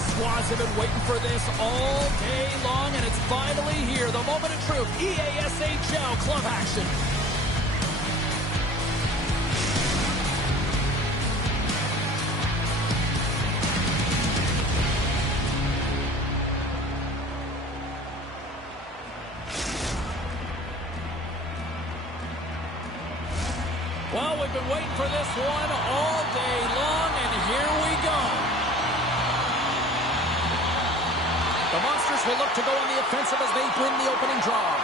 NHL squads have been waiting for this all day long, and it's finally here. The moment of truth. EASHL club action. Well, we've been waiting for this one all day long, and here we go. The Monsters will look to go on the offensive as they win the opening draw.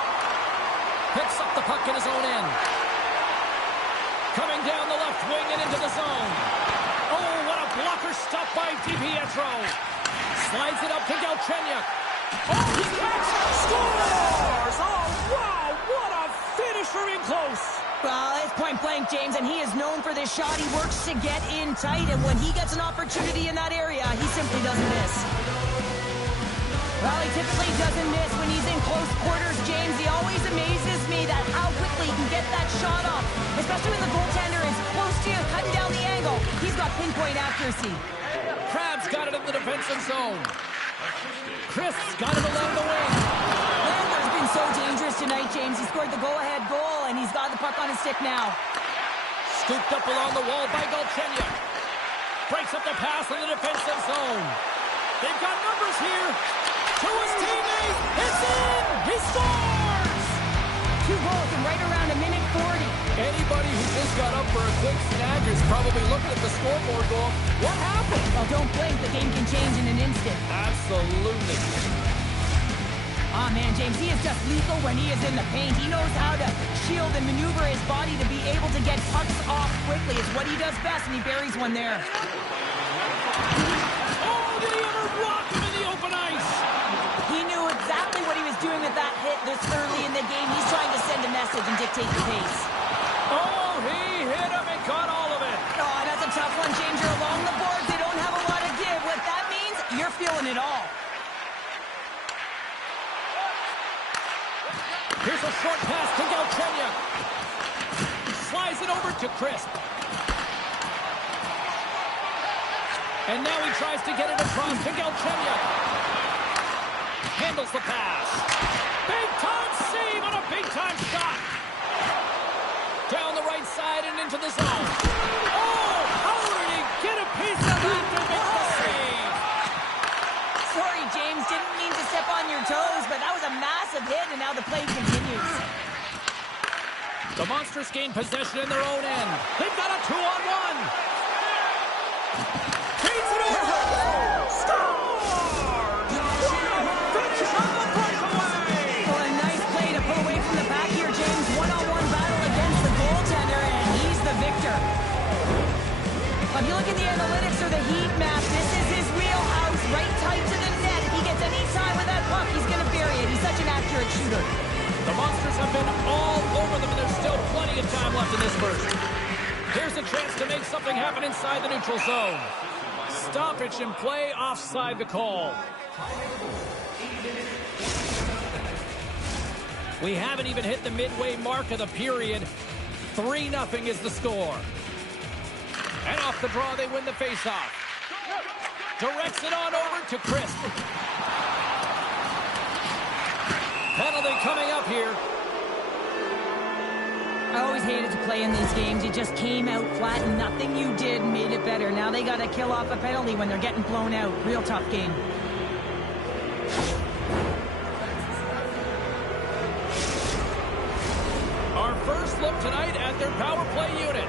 Picks up the puck in his own end. Coming down the left wing and into the zone. Oh, what a blocker stop by DiPietro. Slides it up to Galchenyuk. Oh, he scores! Oh, wow, what a finisher in close. Well, it's point-blank, James, and he is known for this shot. He works to get in tight, and when he gets an opportunity in that area, he simply doesn't miss. Well, he typically doesn't miss when he's in close quarters, James. He always amazes me that how quickly he can get that shot off, especially when the goaltender is close to you, cutting down the angle. He's got pinpoint accuracy. Crab's got it in the defensive zone. Chris got it along the wing. Landler's been so dangerous tonight, James. He scored the go-ahead goal, and he's got the puck on his stick now. Scooped up along the wall by Galchenyuk. Breaks up the pass in the defensive zone. They've got numbers here. To his teammate. It's in! He scores! 2 goals in right around a minute 40. Anybody who just got up for a quick snag is probably looking at the scoreboard going, what happened? Well, don't blink. The game can change in an instant. Absolutely. Oh, man, James, he is just lethal when he is in the paint. He knows how to shield and maneuver his body to be able to get pucks off quickly. It's what he does best, and he buries one there. Oh, did he ever rock him in the open ice? He knew exactly what he was doing with that hit this early in the game. He's trying to send a message and dictate the pace. Oh, he hit him and got all of it. Oh, that's a tough one, James. You're along the boards. They don't have a lot of give. What that means, you're feeling it all. Here's a short pass to Galchenyuk. Slides it over to Crisp. And now he tries to get it across to Galchenyuk. Handles the pass. Big-time save on a big-time shot. Down the right side and into the zone. Oh, how did he get a piece of that to make the save? Sorry, James. Didn't mean to step on your toes, but that was a massive hit, and now the play continues. The Monsters gain possession in their own end. They've got a 2-on-1. Feeds it over. Scores! Finish on the breakaway. Well, a nice play to put away from the back here, James. One-on-one battle against the goaltender, and he's the victor. If you look at the analytics or the heat map, this is his wheelhouse, right tight to the net. If he gets any time with that puck, he's going to bury it. He's such an accurate shooter. The Monsters have been all over them, and there's still plenty of time left in this first. Here's a chance to make something happen inside the neutral zone. Stoppage in play, offside the call. We haven't even hit the midway mark of the period. 3-0 is the score. And off the draw, they win the faceoff. Directs it on over to Crisp. Penalty coming up here. I always hated to play in these games. You just came out flat, and nothing you did made it better. Now they got to kill off a penalty when they're getting blown out. Real tough game. Our first look tonight at their power play unit.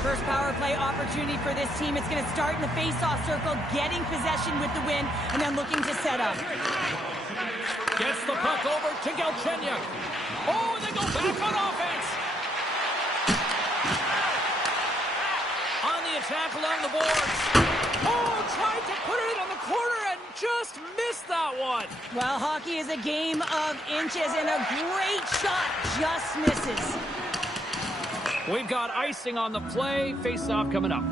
First power play opportunity for this team. It's going to start in the face-off circle, getting possession with the win, and then looking to set up. Gets the puck over to Galchenyuk. Oh, and they go back on offense. On the attack along the boards. Oh, tried to put it in on the corner and just missed that one. Well, hockey is a game of inches, and a great shot just misses. We've got icing on the play. Face-off coming up.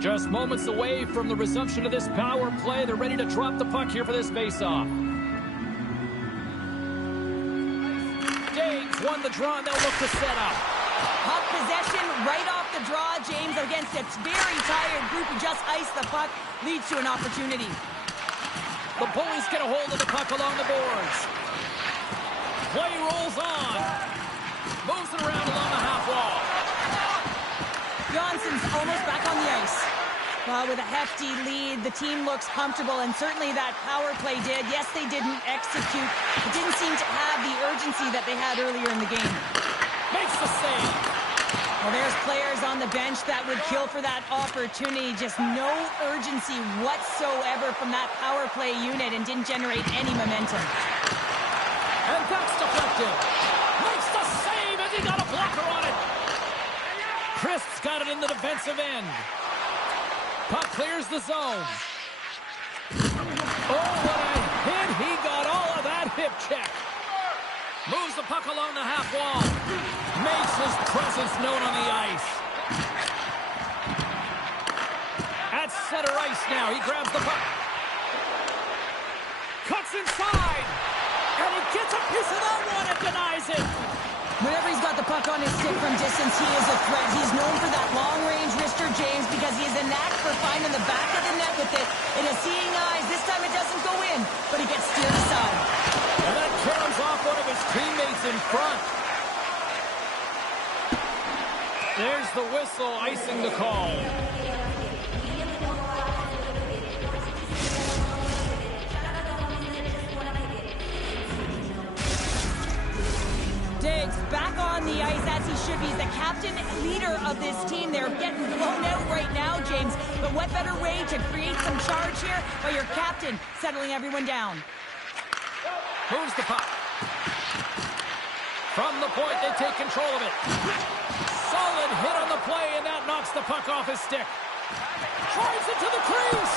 Just moments away from the resumption of this power play. They're ready to drop the puck here for this face-off. Danes won the draw, and they'll look to set up. Puck possession right off the draw, James, against a very tired group who just iced the puck, leads to an opportunity. The Bullies get a hold of the puck along the boards. Play rolls on. Moves it around along the half wall. Johnson's almost back on the ice. Well, with a hefty lead, the team looks comfortable, and certainly that power play did. Yes, they didn't execute. It didn't seem to have the urgency that they had earlier in the game. Makes the save. Well, there's players on the bench that would kill for that opportunity. Just no urgency whatsoever from that power play unit and didn't generate any momentum. And that's deflected. Makes the save, and he got a blocker on it. Crisp's got it in the defensive end. Puck clears the zone. Oh, what a hit. He got all of that hip check. Moves the puck along the half wall. Makes his presence known on the ice. At center ice now. He grabs the puck. Cuts inside. And he gets a piece of that one and denies it. Whenever he's got the puck on his stick from distance, he is a threat. He's known for that long-range wrister, James, because he has a knack for finding the back of the net with it. And his seeing eyes, this time it doesn't go in, but he gets steered aside. And that caroms off one of his teammates in front. There's the whistle, icing the call. Diggs back on the ice as he should be. He's the captain, leader of this team. They're getting blown out right now, James. But what better way to create some charge here by your captain settling everyone down? Moves the puck. From the point, they take control of it. Solid hit on the play, and that knocks the puck off his stick. Drives it to the crease.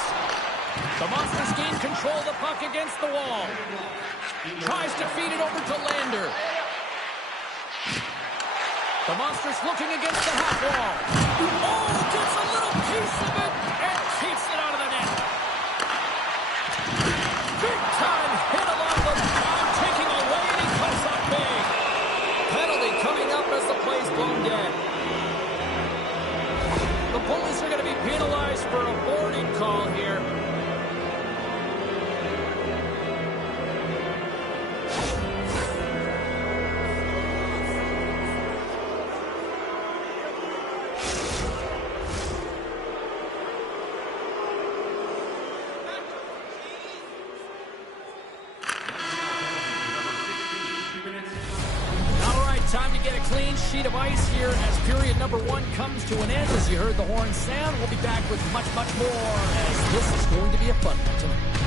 The Monsters gain control of the puck against the wall. Tries to feed it over to Lander. The Monsters looking against the half wall. Oh, gets a little piece of it and keeps it out of the net. Big time hit along the line, taking away, and he comes up big. Penalty coming up as the play's blown dead. The Bullies are going to be penalized for a boarding call here. Time to get a clean sheet of ice here as period number 1 comes to an end. As you heard the horn sound, we'll be back with much, much more as this is going to be a fun one tonight.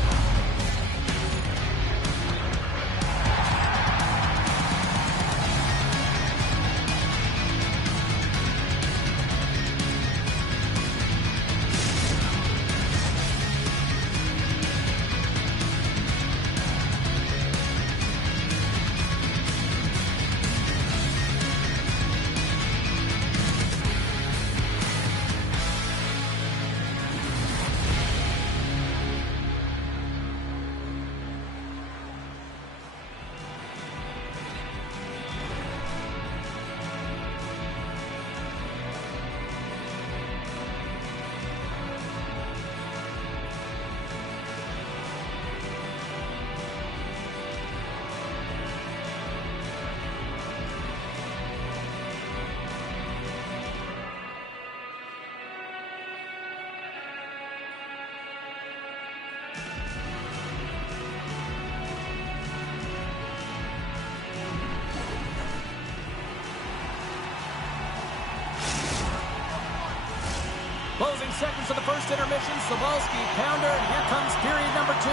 Closing seconds of the first intermission, Sobolski, pounder, and here comes period number 2.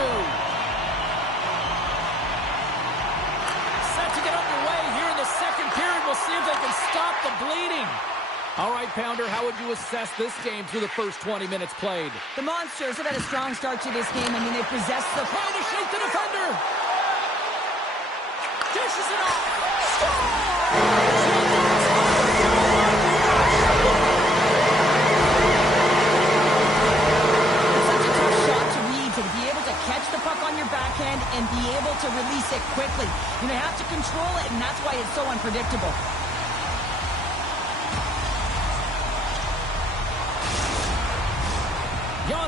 Set to get underway here in the second period. We'll see if they can stop the bleeding. All right, Pounder, how would you assess this game through the first 20 minutes played? The Monsters have had a strong start to this game. I mean, they possess the... Trying to shake the defender. Dishes it off. Score! Catch the puck on your backhand and be able to release it quickly. You have to control it, and that's why it's so unpredictable.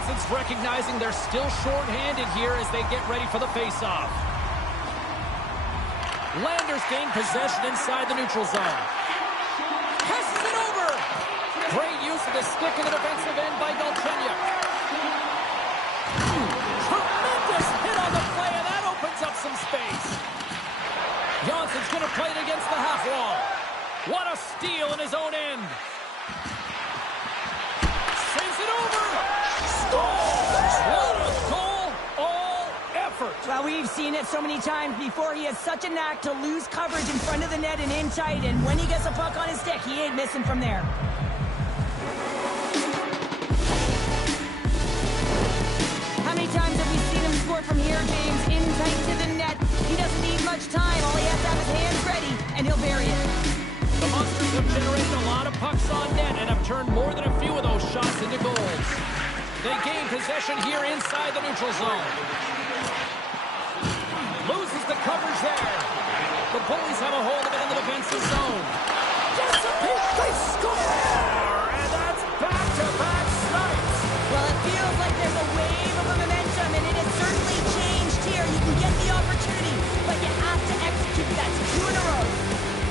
Johnson's recognizing they're still short-handed here as they get ready for the face-off. Landers gain possession inside the neutral zone. Presses it over. Great use of the stick in the defensive end by Galchenyuk. Tremendous hit on the play, and that opens up some space. Johnson's going to play it against the half wall. What a steal in his own end. Sends it over. Scores! What a goal! All effort. Well, we've seen it so many times before. He has such a knack to lose coverage in front of the net and in tight, and when he gets a puck on his stick, he ain't missing from there. How many times have we seen him score from here, James? In tight to the net. He doesn't need much time. All he has to have his hands ready, and he'll bury it. The Monsters have generated a lot of pucks on net and have turned more than a few of those shots into goals. They gain possession here inside the neutral zone. Loses the coverage there. The Bullies have a hold of it in the defensive zone. Gets a pick, they score! And that's back-to-back snipes. Well, it feels like there's a wave of momentum, and it has certainly changed here. You can get the opportunity, but you have to execute. That's 2 in a row.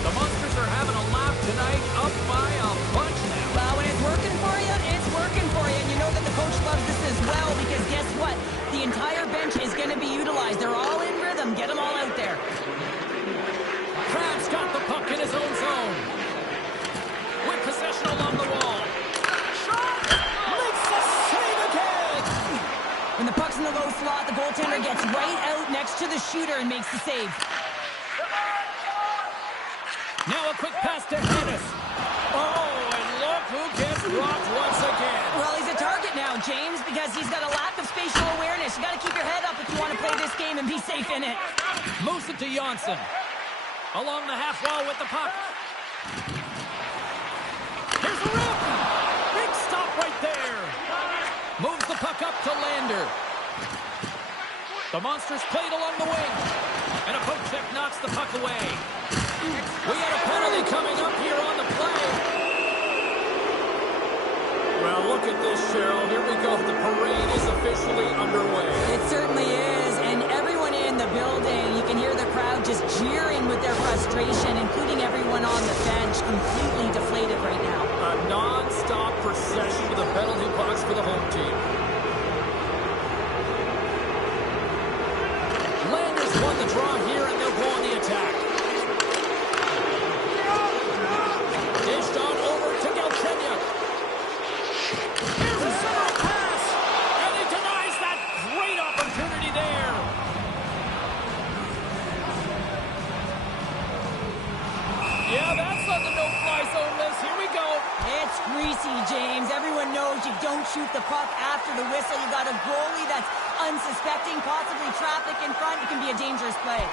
The Monsters are having a laugh tonight, up by a bunch now. Well, when it's working for you, it's working for you. And you know that the coach loves this as well, because guess what? The entire bench is going to be utilized. They're all in rhythm. Get them all out there. Crab's got the puck in his own zone. With possession along the wall. Shot! Makes the save again! When the puck's in the low slot, the goaltender gets right out next to the shooter and makes the save. Now a quick pass to Hennis. Oh, and look who gets rocked once again. Well, he's a target now, James, because he's got a lack of spatial awareness. You got to keep your head up if you want to play this game and be safe in it. Moves it to Johnsson. Along the half wall with the puck. Here's the rip. Big stop right there. Moves the puck up to Lander. The Monsters played along the wing. And a poke check knocks the puck away. We had a penalty coming up here on the play. Well, look at this, Cheryl. Here we go. The parade is officially underway. It certainly is, and everyone in the building, you can hear the crowd just jeering with their frustration, including everyone on the bench, completely deflated right now. A non-stop procession to the penalty box for the home team. Landers won the draw here, and they'll go on the attack. Dished on over to Galchenyuk. Here's a center pass, and he denies that great opportunity there. Yeah, that's on the no-fly zone list. Here we go. It's greasy, James. Everyone knows you don't shoot the puck after the whistle. You got a goalie that's unsuspecting, possibly traffic in front. It can be a dangerous play.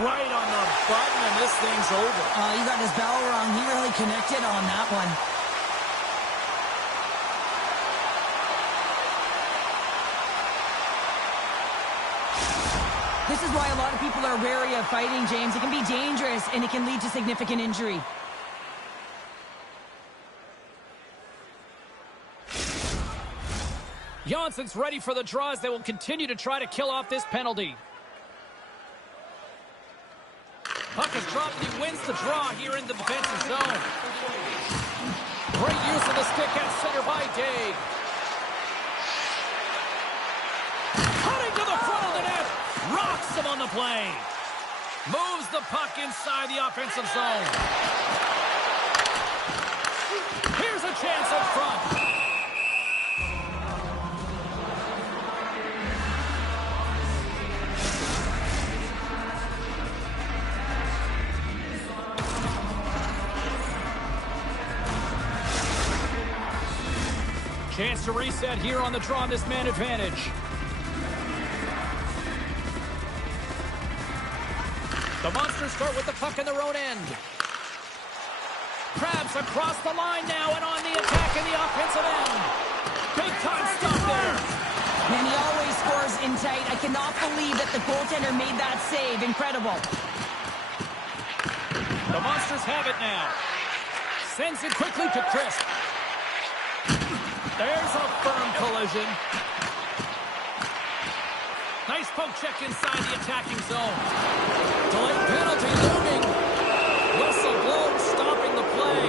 Right on the button, and this thing's over. You got his bell wrong. He really connected on that one. This is why a lot of people are wary of fighting, James. It can be dangerous, and it can lead to significant injury. Johnson's ready for the draws. They will continue to try to kill off this penalty. Puck is dropped, and he wins the draw here in the defensive zone. Great use of the stick at center by Dave. Cutting to the front of the net. Rocks him on the play. Moves the puck inside the offensive zone. Here's a chance up front. Chance to reset here on the draw on this man advantage. The Monsters start with the puck in their own end. Crabs across the line now and on the attack in the offensive end. Big time stop there. And he always scores in tight. I cannot believe that the goaltender made that save. Incredible. The Monsters have it now. Sends it quickly to Chris. There's a firm collision. Nice poke check inside the attacking zone. Delayed penalty looming. Whistle blown, stopping the play.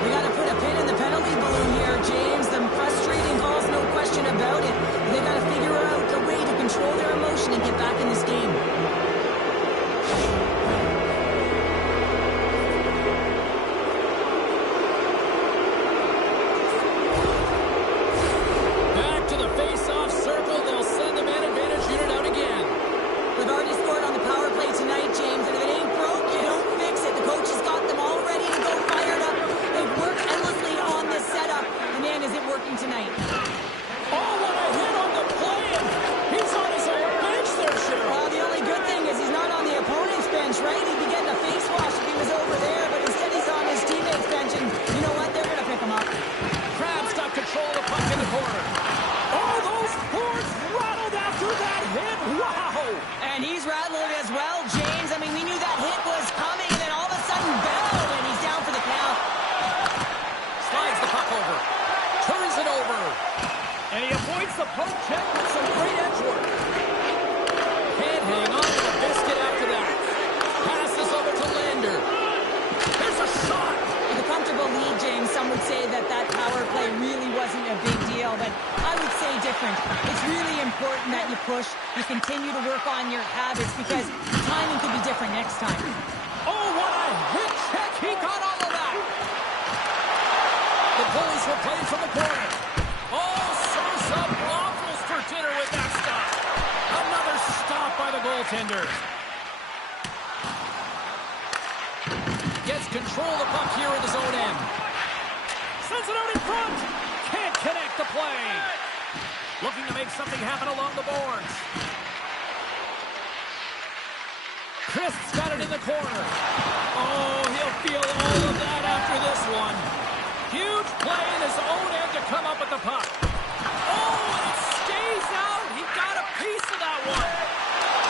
We got to put a pin in the penalty balloon here, James. The frustrating calls, no question about it. They got to figure out a way to control their emotion and get back in this game. Back to the face-off circle. They'll send the man advantage unit out again. We've already scored on the power play tonight, James, and if it ain't broke, you don't fix it. The coach has got them all ready to go, fired up. They've worked endlessly on this setup. And man, is it working tonight. Oh, what a hit on the play! He's on his own bench there, Cheryl. Well, the only good thing is he's not on the opponent's bench, right? He'd be getting a face wash if he was over there, but instead he's on his teammate's bench, and you know what? They're going to pick him up. Krabs got control of the puck in the corner. Oh, those boards rattled after that hit. Wow! And he's rattling as well, James. I mean, we knew that hit was coming, and then all of a sudden, boom, and he's down for the count. Slides the puck over. Turns it over. And he avoids the poke check with some great edge work. Can't hang on to the biscuit after that. Passes over to Lander. There's a shot. With a comfortable lead, James, some would say that that power play really wasn't a big deal, but I would say different. It's really important that you push, you continue to work on your habits, because timing could be different next time. Oh, what a hit check. He got all of that. The Bullies were playing from the corner. Oh, serves up waffles for dinner with that stop. Another stop by the goaltender. Gets control of the puck here in his own end. Sends it out in front. Can't connect the play. Looking to make something happen along the boards. Crisp's got it in the corner. Oh, he'll feel all of that after this one. Huge play in his own end to come up with the puck. Oh, and it stays out. He got a piece of that one.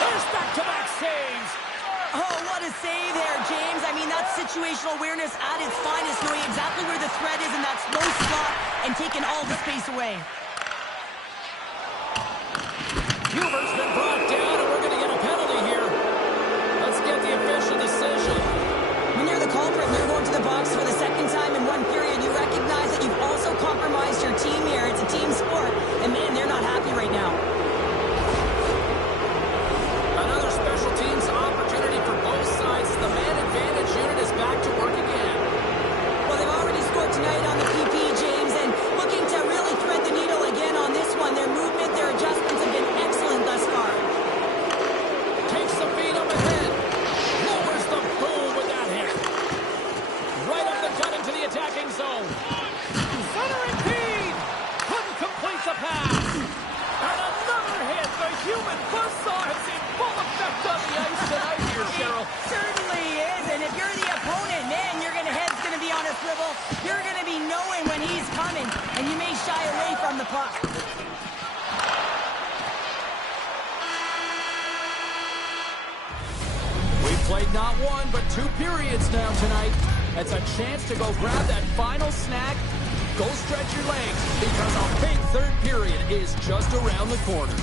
There's back-to-back saves. Oh, what a save there, James. I mean, that's situational awareness at its finest, knowing exactly where the threat is in that slow slot and taking all the space away. Hubert's been brought down, and we're going to get a penalty here. Let's get the official decision. When you're the culprit and you're going to the box for the second time in one period, you recognize that you've also compromised your team here. It's a team sport, and man, they're not happy right now. Another special teams opportunity for both sides. The man advantage unit is back to work again. Well, they've already scored tonight on the PP, James, and looking to really thread the needle again on this one. Their movement, their adjustments have been excellent thus far. Takes the feed up ahead. Lowers the boom with that hit. Right up the gut into the attacking zone. Centering feed. Couldn't complete the pass. And another hit. The human buzzsaw is in full effect on the ice tonight here, Cheryl. It certainly is, and if you're the opponent, man, your head's going to be on a swivel. You're going to be knowing when he's coming, and you may shy away from the puck. We've played not one, but 2 periods now tonight. It's a chance to go grab that final snack. Go stretch your legs, because a big third period is just around the corner.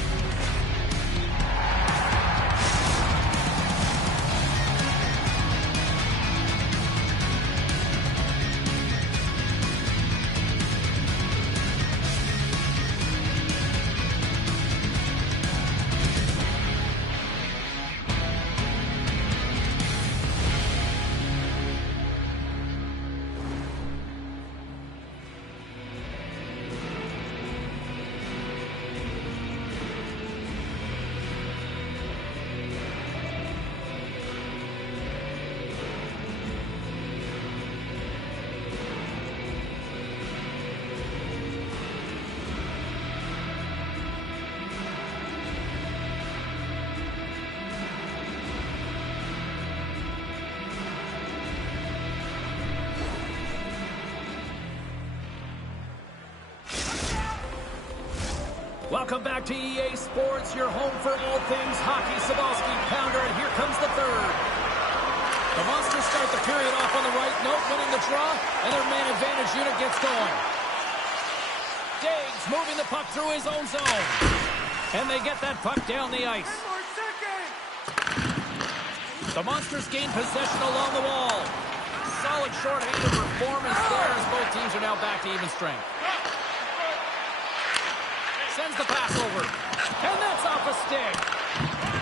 Welcome back to EA Sports, your home for all things hockey. Sabalski, pounder, and here comes the third. The Monsters start the period off on the right note, winning the draw, and their man advantage unit gets going. Diggs moving the puck through his own zone. And they get that puck down the ice. The Monsters gain possession along the wall. Solid short-handed performance there as both teams are now back to even strength. Sends the pass over. And that's off a stick.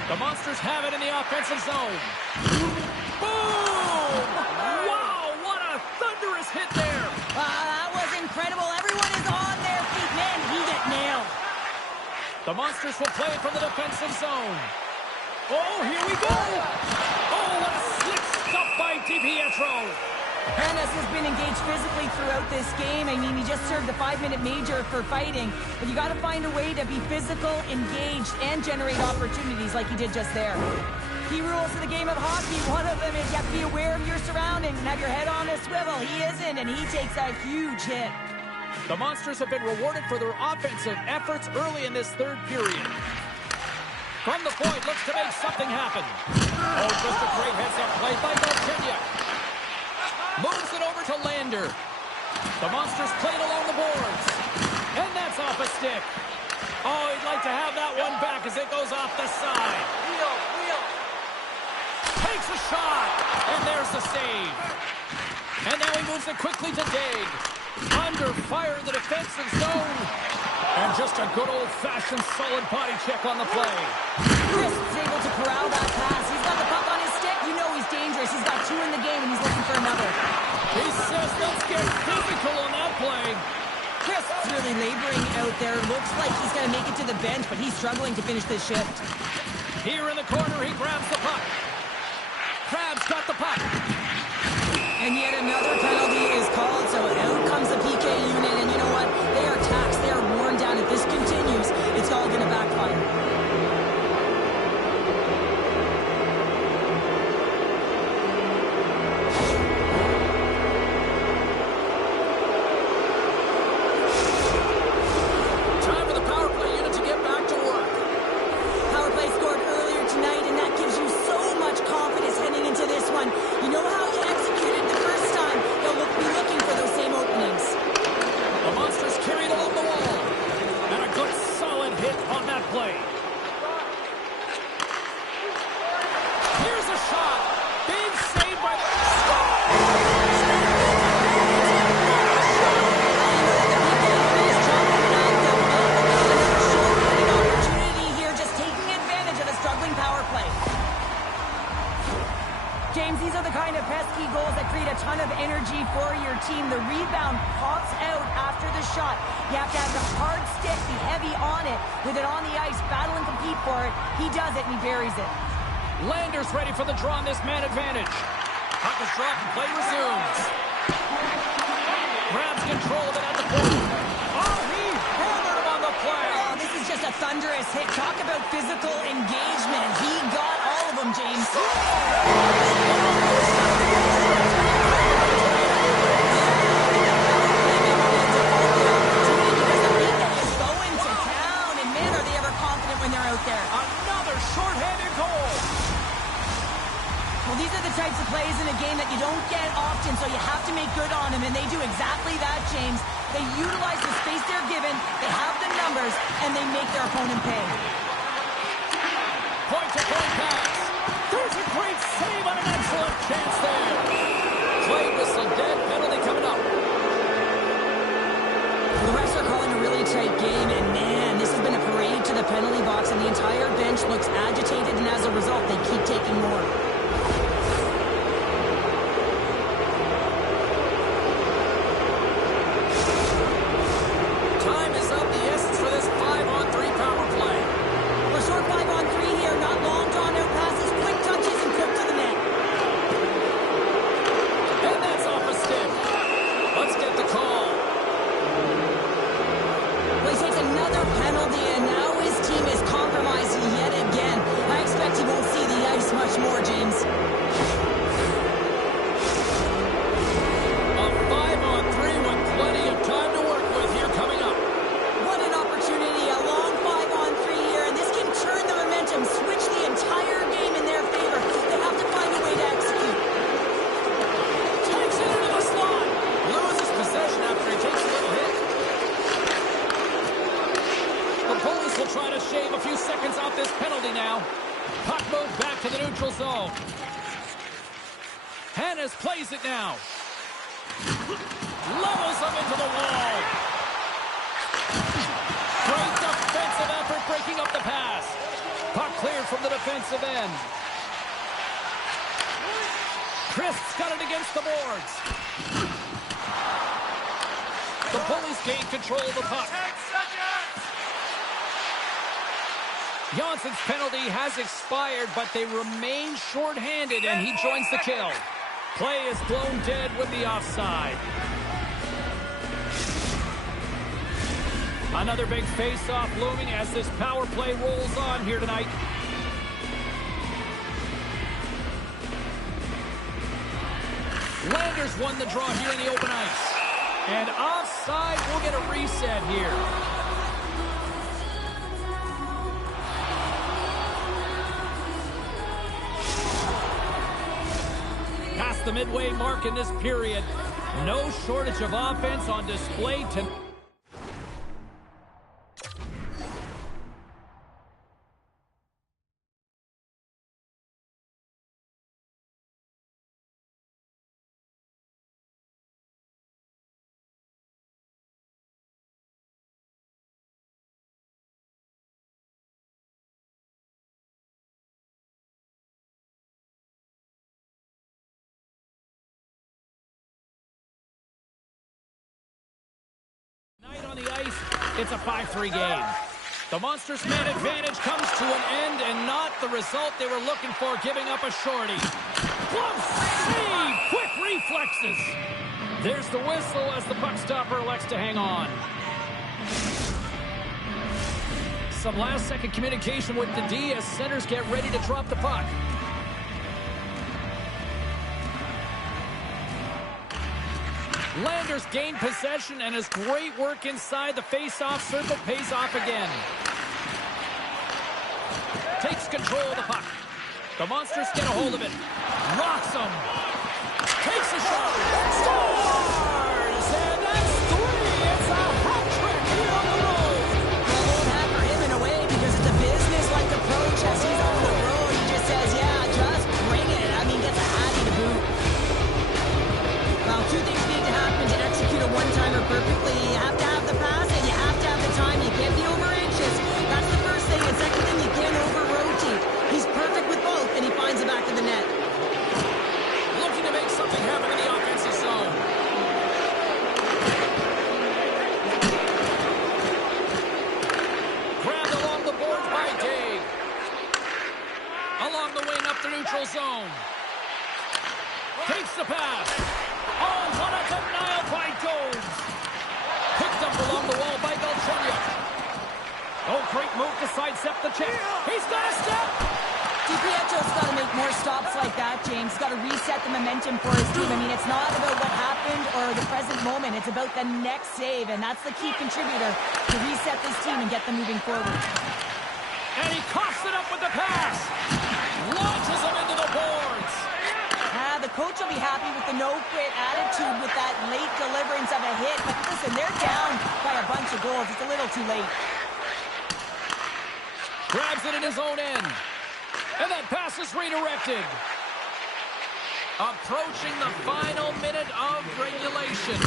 The Monsters have it in the offensive zone. Boom! Wow, what a thunderous hit there. That was incredible. Everyone is on their feet. Man, he got nailed. The Monsters will play it from the defensive zone. Oh, here we go. Oh, what a slick stop by DiPietro. Hernandez has been engaged physically throughout this game. I mean, he just served a 5-minute major for fighting. But you got to find a way to be physical, engaged, and generate opportunities like he did just there. Key rules of the game of hockey. One of them is you have to be aware of your surroundings and have your head on a swivel. He isn't, and he takes a huge hit. The Monsters have been rewarded for their offensive efforts early in this third period. From the point, looks to make something happen. Oh, just a great heads-up play by Galchenyuk. Moves it over to Lander. The Monsters played along the boards. And that's off a stick. Oh, he'd like to have that one back as it goes off the side. Wheel. Takes a shot. And there's the save. And now he moves it quickly to Dig. Under fire in the defensive zone. And just a good old-fashioned solid body check on the play. Chris is able to corral that pass. He's got the puck on his stick. You know he's dangerous. He's got 2 in the game, and he's looking for another. He says, let's get physical on that play. Chris is really laboring out there. Looks like he's going to make it to the bench, but he's struggling to finish this shift. Here in the corner, he grabs the puck. Crab's got the puck. And yet another penalty is called, so out comes the PK unit. And you know what? They are taxed. They are worn down. If this continues, it's all going to backfire. James, these are the kind of pesky goals that create a ton of energy for your team. The rebound pops out after the shot. You have to have the hard stick, be heavy on it, with it on the ice, battle and compete for it. He does it, and he buries it. Lander's ready for the draw on this man advantage. Puck is dropped and play resumes. Grabs control of it at the point. Oh, he hammered him on the play. Oh, this is just a thunderous hit. Talk about physical engagement. He got all of them, James. These are the types of plays in a game that you don't get often, so you have to make good on them, and they do exactly that, James. They utilize the space they're given, they have the numbers, and they make their opponent pay. Point-to-point pass. There's a great save on an excellent chance there. Play whistle dead, penalty coming up. The refs are calling a really tight game, and man, this has been a parade to the penalty box, and the entire bench looks agitated, and as a result, they keep taking more. will try to shave a few seconds off this penalty now. Puck moved back to the neutral zone. Hannes plays it now. Levels him into the wall. Great defensive effort breaking up the pass. Puck cleared from the defensive end. Christ's got it against the boards. The Bullies gain control of the puck. Jansson's penalty has expired, but they remain shorthanded, and he joins the kill. Play is blown dead with the offside. Another big face-off looming as this power play rolls on here tonight. Landers won the draw here in the open ice. And offside, we'll get a reset here. Past the midway mark in this period. No shortage of offense on display tonight. On the ice, it's a 5-3 game. The Monsters' man advantage comes to an end, and not the result they were looking for, giving up a shorty. Glove save! Quick reflexes! There's the whistle as the puck stopper elects to hang on. Some last-second communication with the D as centers get ready to drop the puck. Landers gained possession, and his great work inside the face-off circle pays off again. Takes control of the puck. The Monsters get a hold of it. Rocks him. Takes a shot. Scores! And that's 3. It's a hat trick here on the road. Well, it won't have for him in a way because it's a business-like approach. As he's on the road, he just says, yeah, just bring it. I mean, gets a hattie to boot. Well, two things need to happen to execute a one-timer perfectly. You have to have the pass, and you have to have the time. You can't be over anxious. That's the first thing. And second thing, you can't over-rotate. He's perfect with both, and he finds the back of the net. Looking to make something happen in the offensive zone. Grabbed along the boards by Dave. Along the wing up the neutral zone. Takes the pass. Oh, what a denial by Jones. Picked up along the wall by Galchenyuk. Oh, great move to sidestep the check. He's got a step. DiPietro's got to make more stops like that, James. Got to reset the momentum for his team. I mean, it's not about what happened or the present moment. It's about the next save, and that's the key contributor to reset this team and get them moving forward. And he coughs it up with the pass. Launches him into the boards. The coach will be happy with the no-quit attitude with that late deliverance of a hit. But listen, they're down by a bunch of goals. It's a little too late. Grabs it in his own end. And that pass is redirected. Approaching the final minute of regulation.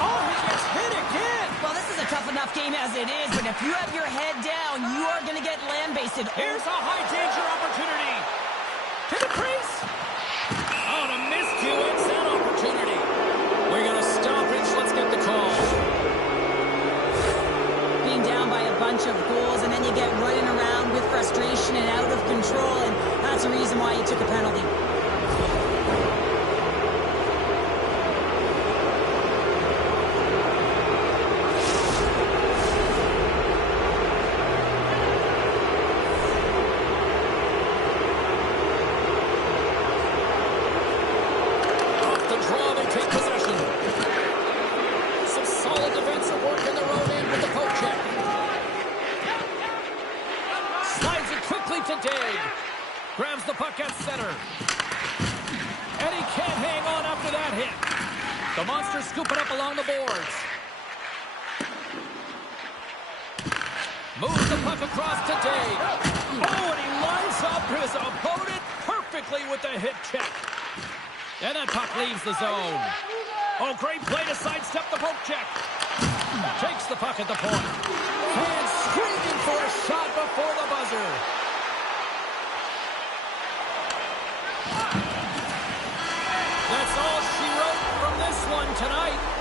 Oh, he gets hit again. Well, this is a tough enough game as it is, but if you have your head down, you are going to get land-basted. Here's a high-danger opportunity. To the crease. Oh, to miscue, it's that opportunity. We're going to stoppage. Let's get the call. Being down by a bunch of goals, and then you get running around with frustration and out of control, and that's the reason why you took a penalty. Grabs the puck at center. And he can't hang on after that hit. The Monsters scoop it up along the boards. Moves the puck across to Dave. Oh, and he lines up his opponent perfectly with the hip check. And that puck leaves the zone. Oh, great play to sidestep the poke check. Takes the puck at the point. Fans screaming for a shot before the buzzer. That's all she wrote from this one tonight.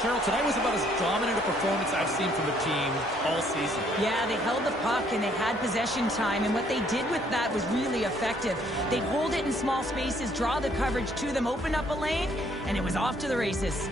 Cheryl, tonight was about as dominant a performance I've seen from a team all season. Yeah, they held the puck and they had possession time, and what they did with that was really effective. They'd hold it in small spaces, draw the coverage to them, open up a lane, and it was off to the races.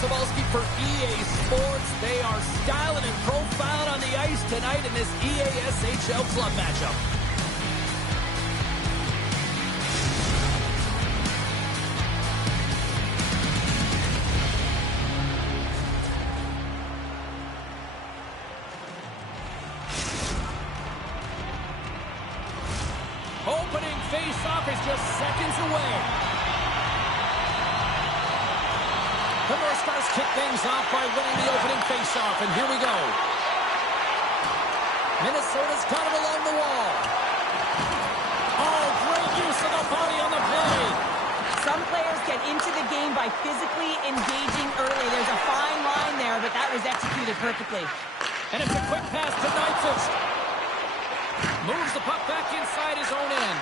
Sabalski for EA Sports. They are styling and profiling on the ice tonight in this EASHL club matchup. Opening face-off is just seconds away. The North Stars kick things off by winning the opening face-off, and here we go. Minnesota's got it along the wall. Oh, great use of the body on the play. Some players get into the game by physically engaging early. There's a fine line there, but that was executed perfectly. And it's a quick pass to Knights. Moves the puck back inside his own end.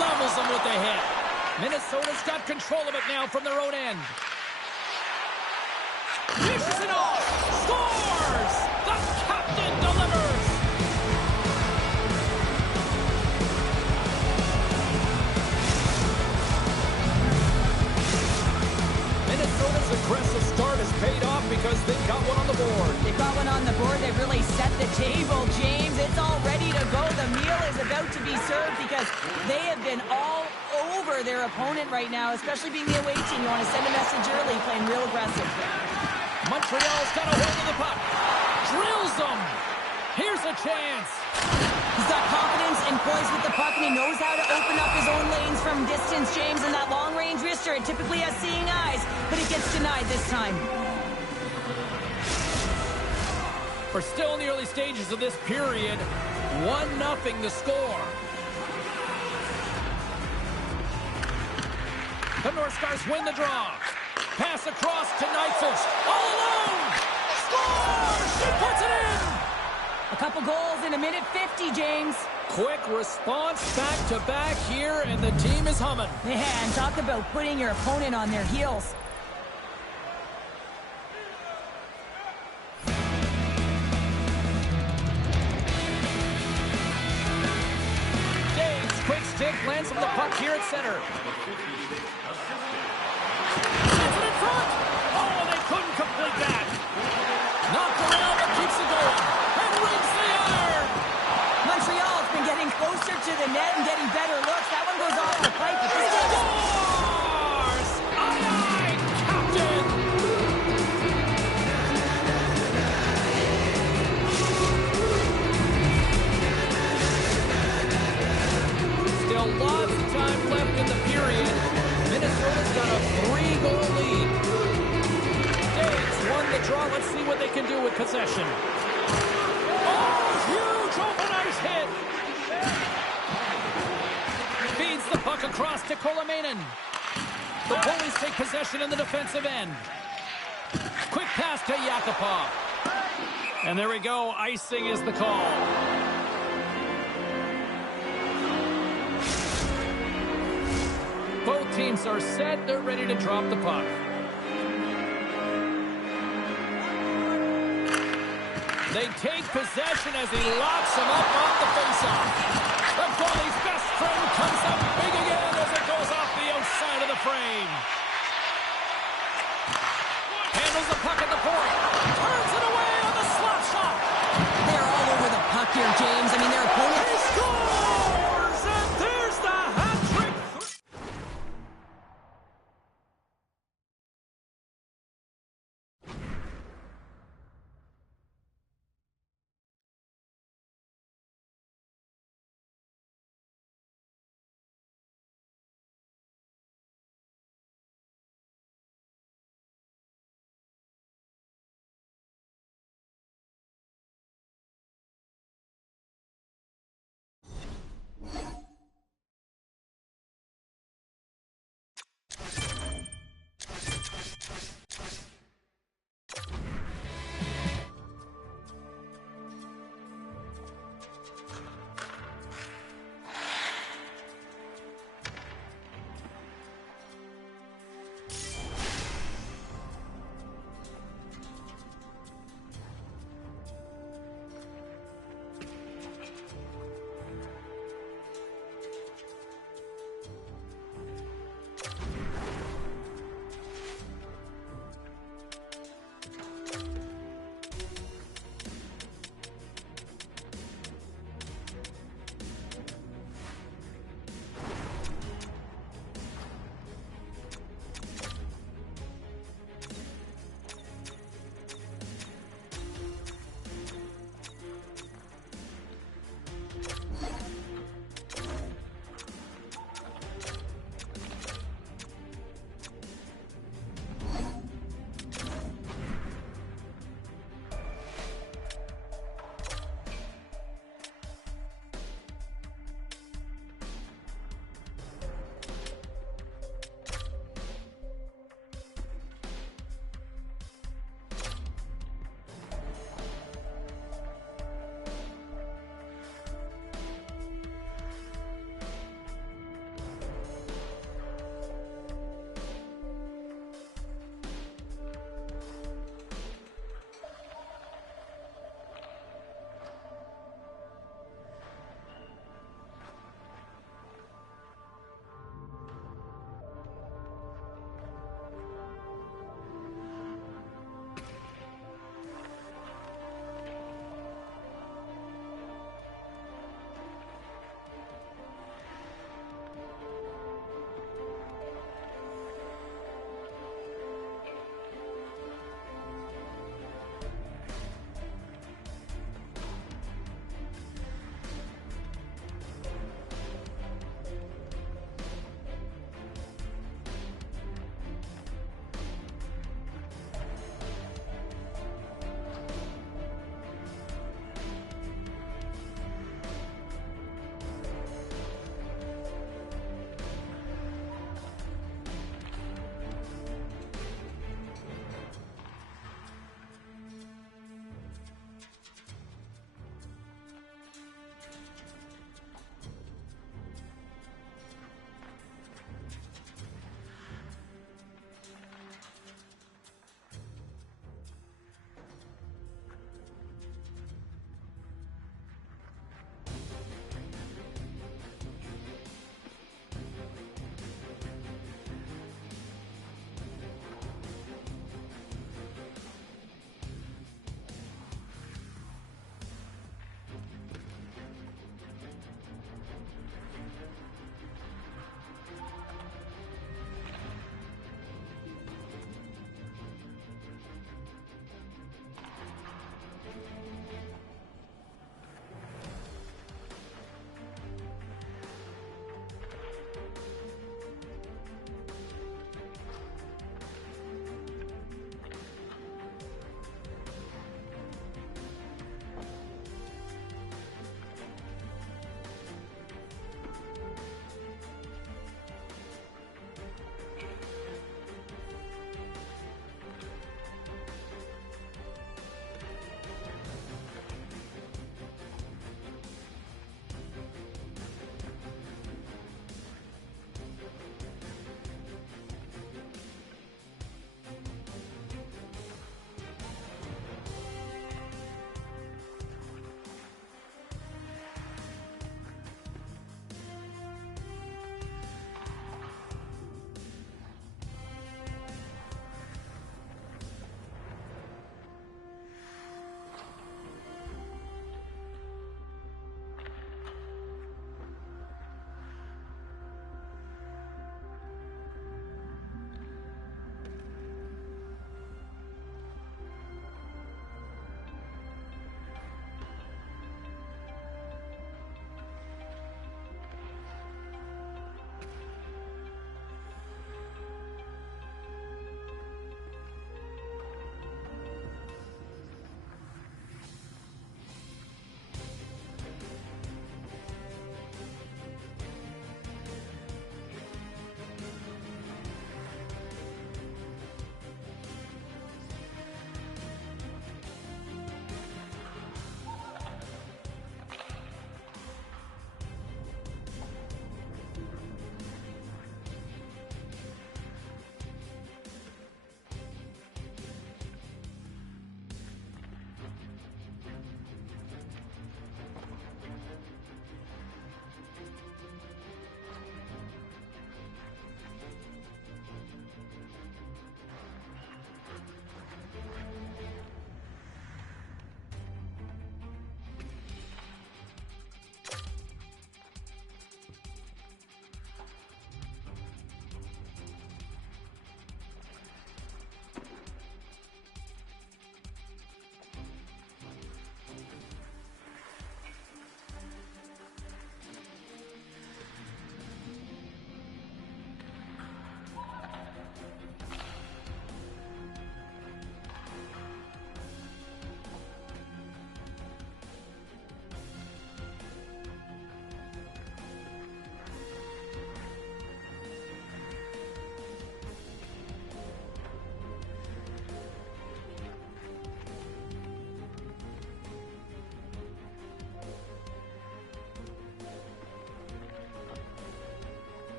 Levels them with the hit. Minnesota's got control of it now from their own end. Dishes it off. Scores! The captain delivers. Minnesota's aggressive start has paid off because they got one on the board. They've got one on the board. They've really set the table, James. It's all ready to go. The meal is about to be served because they have been all over their opponent right now, especially being the away team. You want to send a message early, playing real aggressive. Montreal's got a hold of the puck. Drills them. Here's a chance. He's got confidence and poise with the puck, and he knows how to open up his own lanes from distance, James. And that long-range wrister, it typically has seeing eyes, but it gets denied this time. We're still in the early stages of this period. 1-0 the score. The North Stars win the draw. Pass across to Knights. All alone. Scores! She puts it in! A couple goals in a minute 50, James. Quick response back-to-back here, and the team is humming. Man, talk about putting your opponent on their heels. Dave's quick stick lands from the puck here at center. Shoots it in front. Oh, they couldn't complete that. Knocked around, but keeps it going. And rings the iron. Montreal's been getting closer to the net and getting better looks. That one goes off the pipe. But this Scores! Aye, aye, Captain! Still lots of time left in the period. Minnesota's got a 3-goal lead. Dave's won the draw. Let's see what they can do with possession. Oh, huge open ice hit. Feeds the puck across to Kolamainen. The Bullies take possession in the defensive end. Quick pass to Yakupov. And there we go. Icing is the call. Both teams are set. They're ready to drop the puck. They take possession as he locks him up off the faceoff. The goalie's best friend comes up big again as it goes off the outside of the frame. Handles the puck at the point. Turns it away on the slap shot. they're all over the puck here, James. I mean, their opponent... He scores!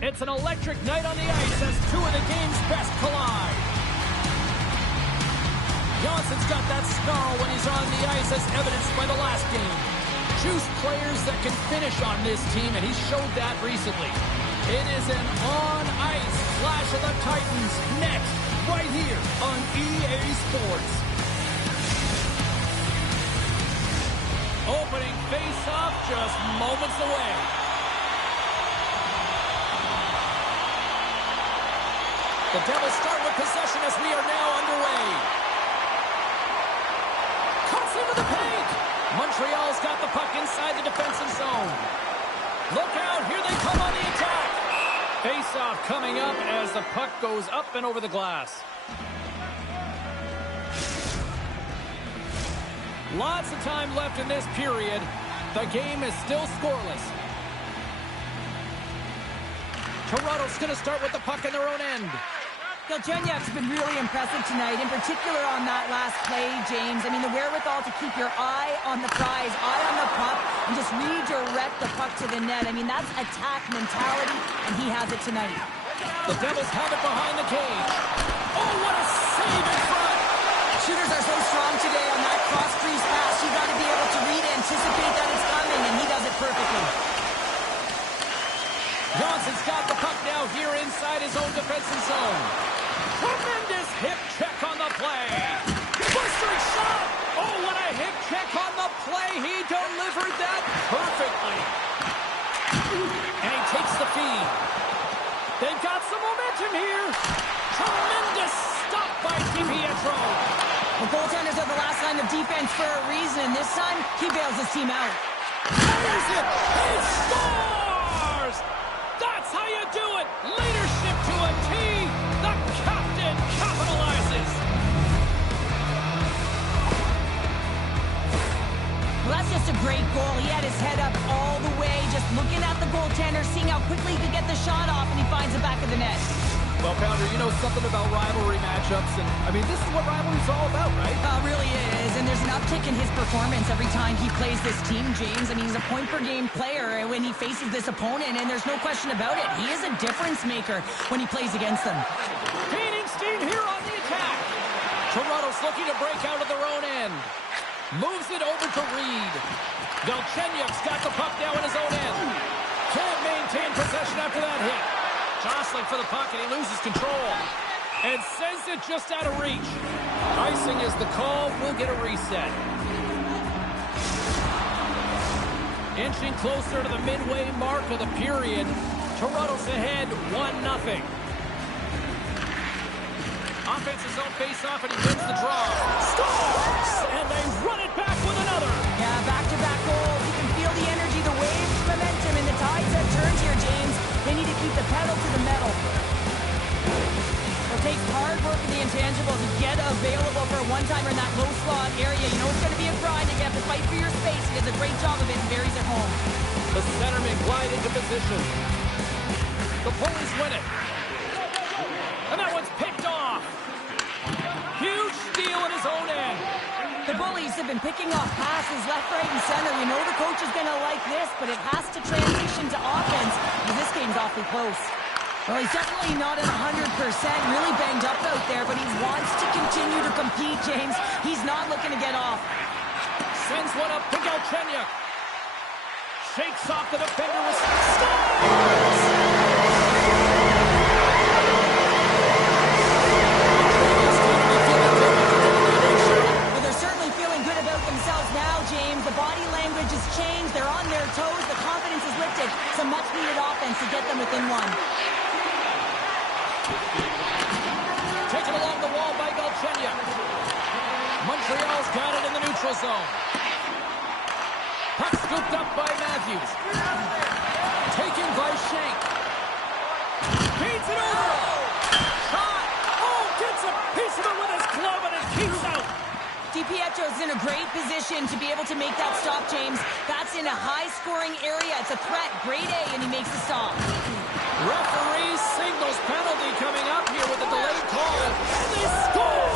It's an electric night on the ice as two of the game's best collide. Johnson's got that snarl when he's on the ice, as evidenced by the last game. Juice players that can finish on this team, and he showed that recently. It is an on-ice Clash of the Titans next, right here on EA Sports. Opening face-off just moments away. The Devils start with possession as we are now underway. Cuts into the paint. Montreal's got the puck inside the defensive zone. Look out, here they come on the attack. Face-off coming up as the puck goes up and over the glass. Lots of time left in this period. The game is still scoreless. Toronto's going to start with the puck in their own end. Galchenyuk's been really impressive tonight, in particular on that last play, James. I mean, the wherewithal to keep your eye on the prize, eye on the puck, and just redirect the puck to the net. I mean, that's attack mentality, and he has it tonight. The Devils have it behind the cage. Oh, what a save in front! Shooters are so strong today on that cross-crease pass. You got to be able to read, anticipate that it's coming, and he does it perfectly. Johnson's got the puck now here inside his own defensive zone. Tremendous hip check on the play. Blistering shot. Oh, what a hip check on the play. He delivered that perfectly. And he takes the feed. They've got some momentum here. Tremendous stop by DiPietro. The goaltenders are the last line of defense for a reason. This time, he bails his team out. Fires it. He scores! That's how you do it. Leadership to a T. The captain capitalizes. Well, that's just a great goal. He had his head up all the way, just looking at the goaltender, seeing how quickly he could get the shot off, and he finds the back of the net. Well, Pounder, you know something about rivalry matchups, and, I mean, this is what rivalry's all about, right? Really is, and there's an uptick in his performance every time he plays this team, James. I mean, he's a point-per-game player when he faces this opponent, and there's no question about it. He is a difference maker when he plays against them. Gaining steam here on the attack. Toronto's looking to break out of their own end. Moves it over to Reed. Galchenyuk's got the puck now in his own end. Can't maintain possession after that hit. Jostling for the puck, and he loses control. And sends it just out of reach. Icing is the call. We'll get a reset. Inching closer to the midway mark of the period. Toronto's ahead 1-0. Offense's own face-off, and he wins the draw. Scores! And they run it back with another. Yeah, back-to-back goals. You can feel the energy, the waves, the momentum, and the tides have turned here, James. They need to keep the pedal to the metal. It takes hard work in the intangible to get available for a one-timer in that low slot area. You know it's going to be a grind, and you have to fight for your space. He does a great job of it and buries it home. The centerman glide into position. The Bullies win it. And that one's picked off. Huge steal in his own end. The Bullies have been picking off passes left, right, and center. You know the coach is going to like this, but it has to transition to offense because this game's awfully close. Well, he's definitely not at 100%, really banged up out there, but he wants to continue to compete, James. He's not looking to get off. Sends one up to Galchenyuk. Shakes off the defender with scores! The body language has changed. They're on their toes. The confidence is lifted. It's a much-needed offense to get them within one. Taken along the wall by Galchenyuk. Montreal's got it in the neutral zone. Puck scooped up by Matthews. Taken by Shank. Beats it over. Shot. Oh, gets a piece of it with his glove, and it keeps out. DiPietro's in a great position to be able to make that stop, James. That's in a high-scoring area. It's a threat. Grade A, and he makes the stop. Referee signals penalty coming up here with a delayed call. And they score!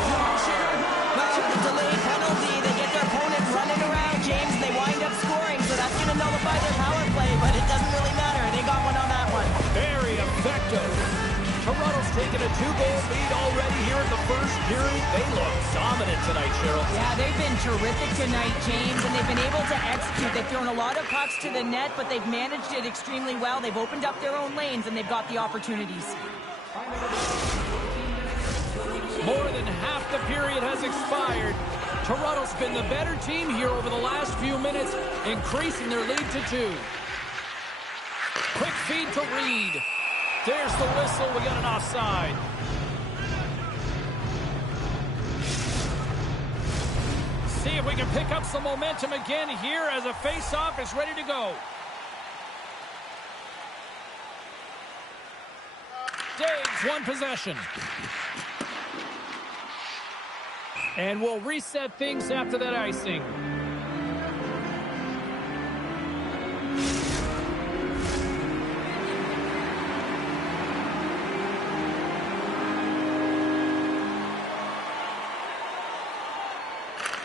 Well, the delayed penalty, they get their opponent running around, James, and they wind up scoring, so that's going to nullify their power play, but it doesn't really matter. They got one on that one. Very effective. taken a 2-goal lead already here in the first period. They look dominant tonight, Cheryl. Yeah, they've been terrific tonight, James, and they've been able to execute. They've thrown a lot of pucks to the net, but they've managed it extremely well. They've opened up their own lanes, and they've got the opportunities. More than half the period has expired. Toronto's been the better team here over the last few minutes, increasing their lead to 2. Quick feed to Reed. There's the whistle. We got an offside. See if we can pick up some momentum again here as a face-off is ready to go. Dave's one possession. And we'll reset things after that icing.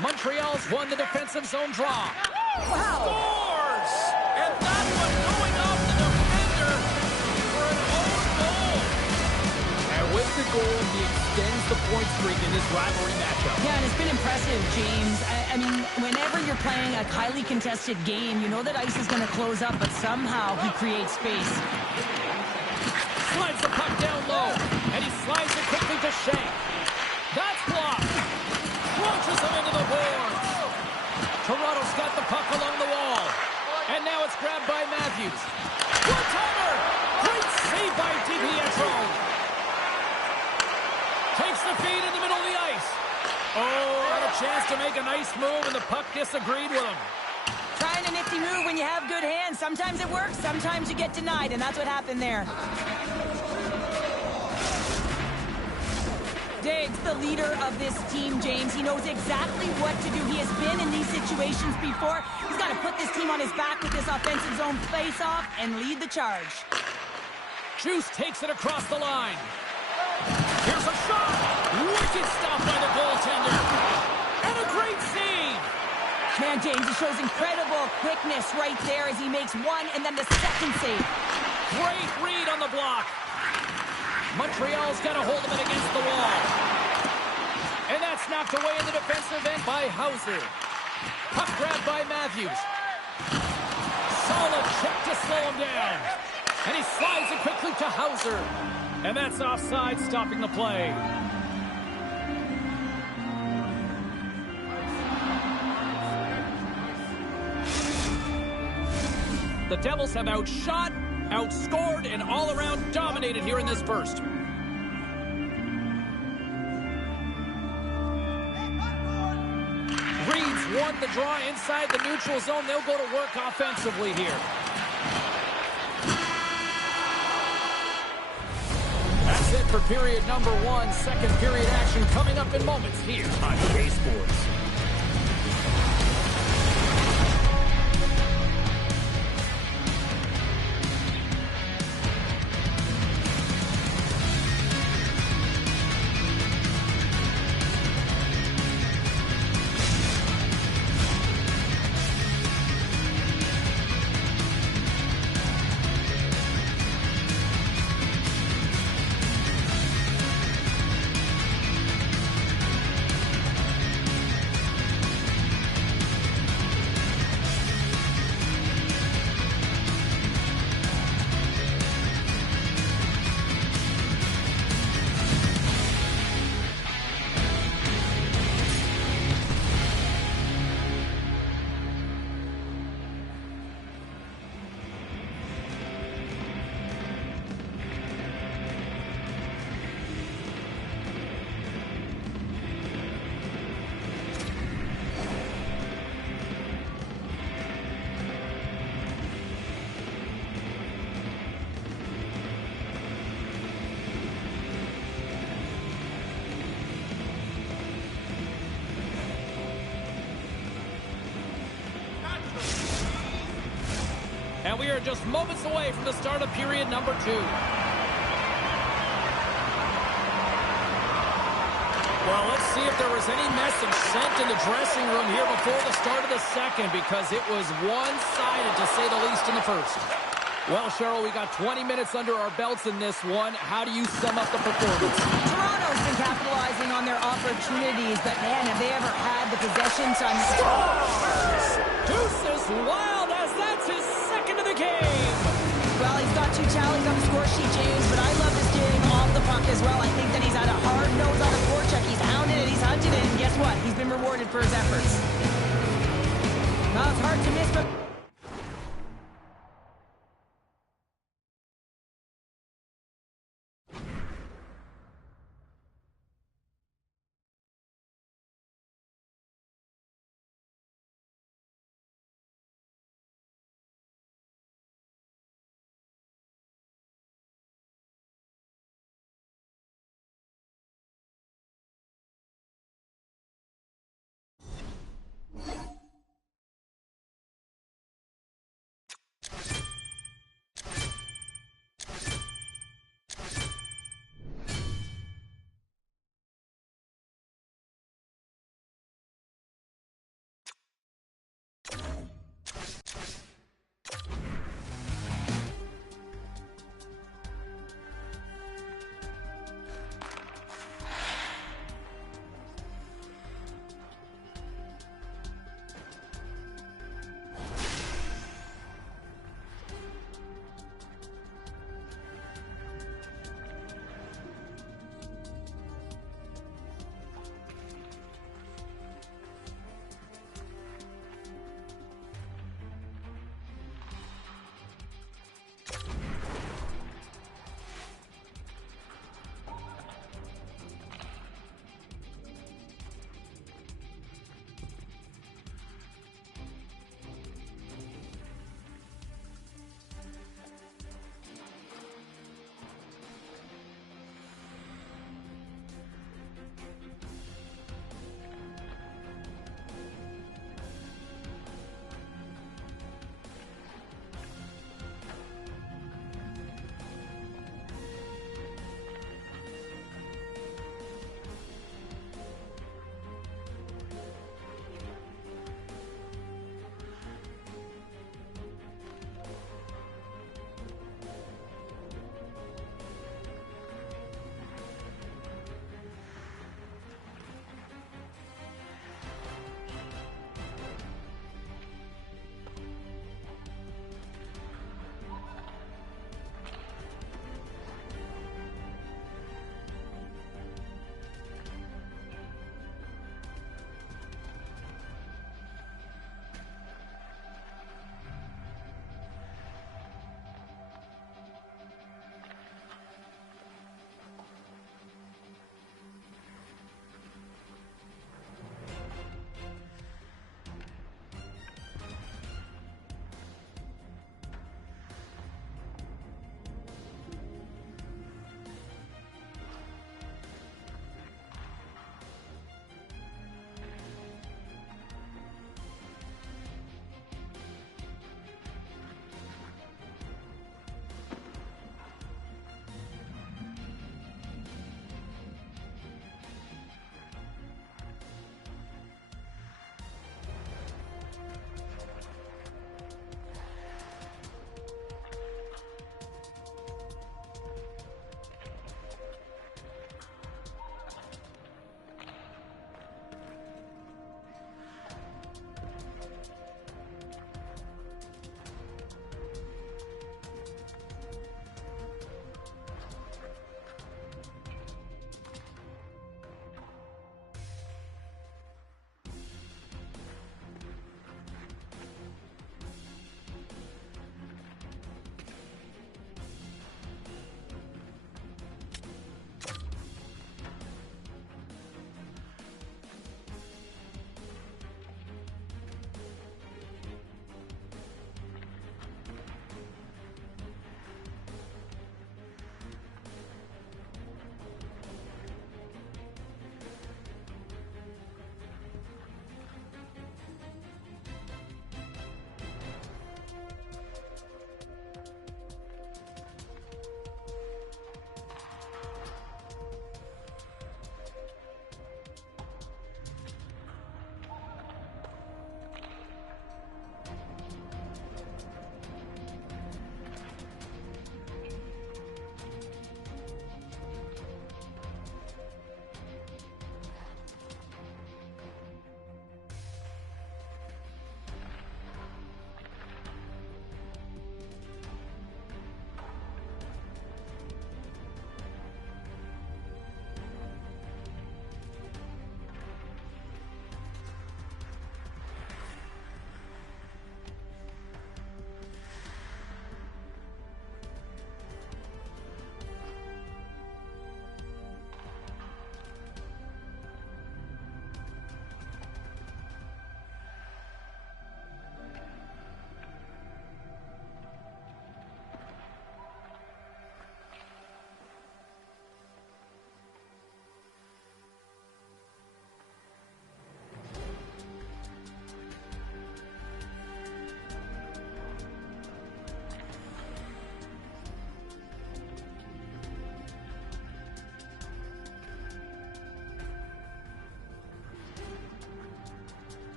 Montreal's won the defensive zone draw. Wow! Scores! And that one going off the defender for an own goal. And with the goal, he extends the point streak in this rivalry matchup. Yeah, and it's been impressive, James. I mean, whenever you're playing a highly contested game, you know that ice is going to close up, but somehow he creates space. Slides the puck down low, and he slides it quickly to Shea. That's blocked. Launches him into the boards. Toronto's got the puck along the wall. And now it's grabbed by Matthews. One-timer! Great save by DiPietro. Takes the feed in the middle of the ice. Oh, had a chance to make a nice move, and the puck disagreed with him. Trying a nifty move when you have good hands. Sometimes it works, sometimes you get denied, and that's what happened there. Dave's the leader of this team, James. He knows exactly what to do. He has been in these situations before. He's got to put this team on his back with this offensive zone face-off and lead the charge. Juice takes it across the line. Here's a shot. Wicked stop by the goaltender. And a great save. Man, James, he shows incredible quickness right there as he makes one and then the second save. Great read on the block. Montreal's got a hold of it against the wall. And that's knocked away in the defensive end by Hauser. Puck grabbed by Matthews. Solid check to slow him down. And he slides it quickly to Hauser. And that's offside, stopping the play. The Devils have outshot, outscored, and all around dominated here in this first. Reed's won the draw inside the neutral zone. They'll go to work offensively here. That's it for period number 1. Second period action coming up in moments here on EA Sports. And we are just moments away from the start of period number 2. Well, let's see if there was any message sent in the dressing room here before the start of the second, because it was one-sided, to say the least, in the first. Well, Cheryl, we got 20 minutes under our belts in this one. How do you sum up the performance? Toronto's been capitalizing on their opportunities, but man, have they ever had the possession time. Deuces wild as that's his second of the game. Well, he's got 2 tallies on the score sheet, James, but I love his game off the puck as well. I think that he's had a hard nose on the forecheck. He's hounded it, he's hunted it, and guess what? He's been rewarded for his efforts. Now, it's hard to miss, but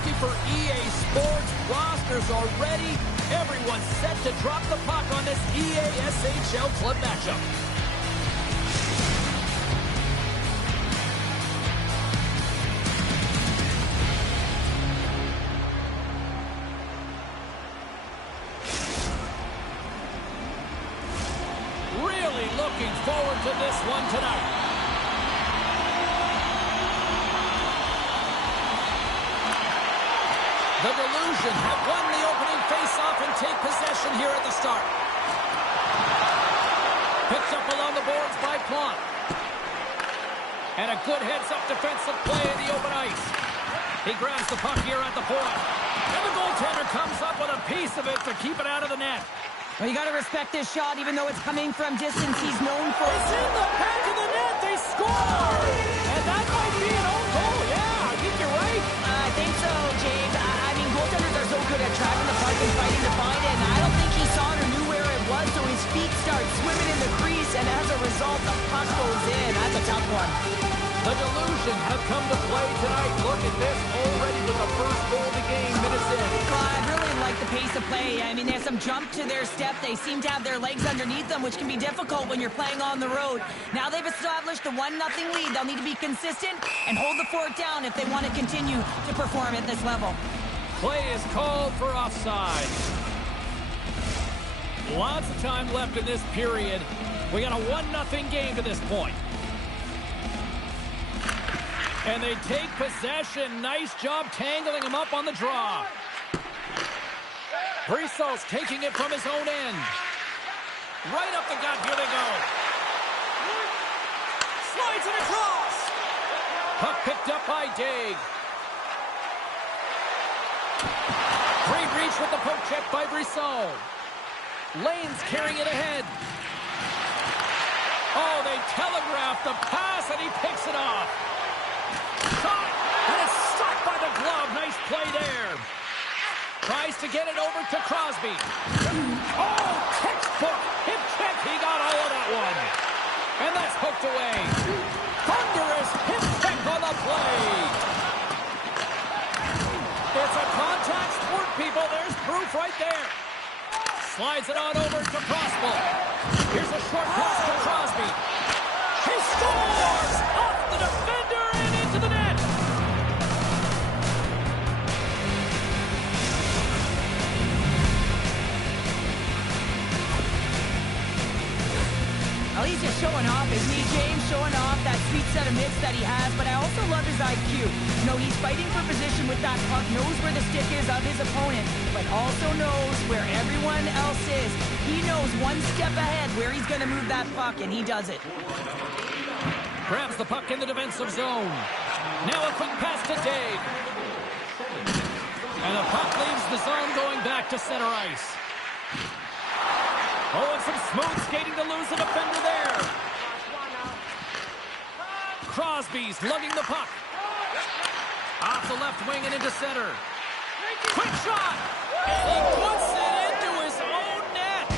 Rusty for EA Sports. Rosters are ready. Everyone's set to drop the puck on this EASHL club matchup. Really looking forward to this one tonight. The Delusion have won the opening faceoff and take possession here at the start. Picked up along the boards by Plante. And a good heads-up defensive play in the open ice. He grabs the puck here at the point. And the goaltender comes up with a piece of it to keep it out of the net. Well, you got to respect this shot, even though it's coming from distance. He's known for it. It's in the back of the net. They score! And that might be an own goal. Yeah, I think you're right. I think so, James. I mean, goaltenders are so good at tracking the puck and fighting to find it, and I don't think he saw it or knew where it was, so his feet start swimming in the crease, and as a result, the puck goes in. That's a tough one. The Delusion have come to play tonight. Look at this, already with the first goal of the game, minutes in. Well, I really like the pace of play. I mean, there's some jump to their step. They seem to have their legs underneath them, which can be difficult when you're playing on the road. Now they've established the 1-0 lead. They'll need to be consistent and hold the fort down if they want to continue to perform at this level. Play is called for offside. Lots of time left in this period. We got a 1-0 game to this point. And they take possession. Nice job tangling him up on the draw. Brisso's taking it from his own end. Right up the gut. Here they go. Slides it across. Puck picked up by Daig. Great reach with the poke check by Brisson. Lane's carrying it ahead. Oh, they telegraphed the pass, and he picks it off. Shot, and it's struck by the glove. Nice play there. Tries to get it over to Crosby. Oh, textbook hip check. He got all of that one. And that's hooked away. Thunderous hip check on the play. It's a contact sport, people. There's proof right there. Slides it on over to Prosper. Here's a short pass to Crosby. He scores! Off the defender and into the net. Well, he's just showing off, isn't he, James? Showing off that sweet set of mitts that he has, but I also love his IQ. You know, he's fighting for position with that puck, knows where the stick is of his opponent, but also knows where everyone else is. He knows one step ahead where he's going to move that puck, and he does it. Grabs the puck in the defensive zone. Now a quick pass to Daig. And the puck leaves the zone going back to center ice. Oh, and some smooth skating to lose the defender there. Crosby's lugging the puck. Off the left wing and into center. Quick shot! And he puts it into his own net.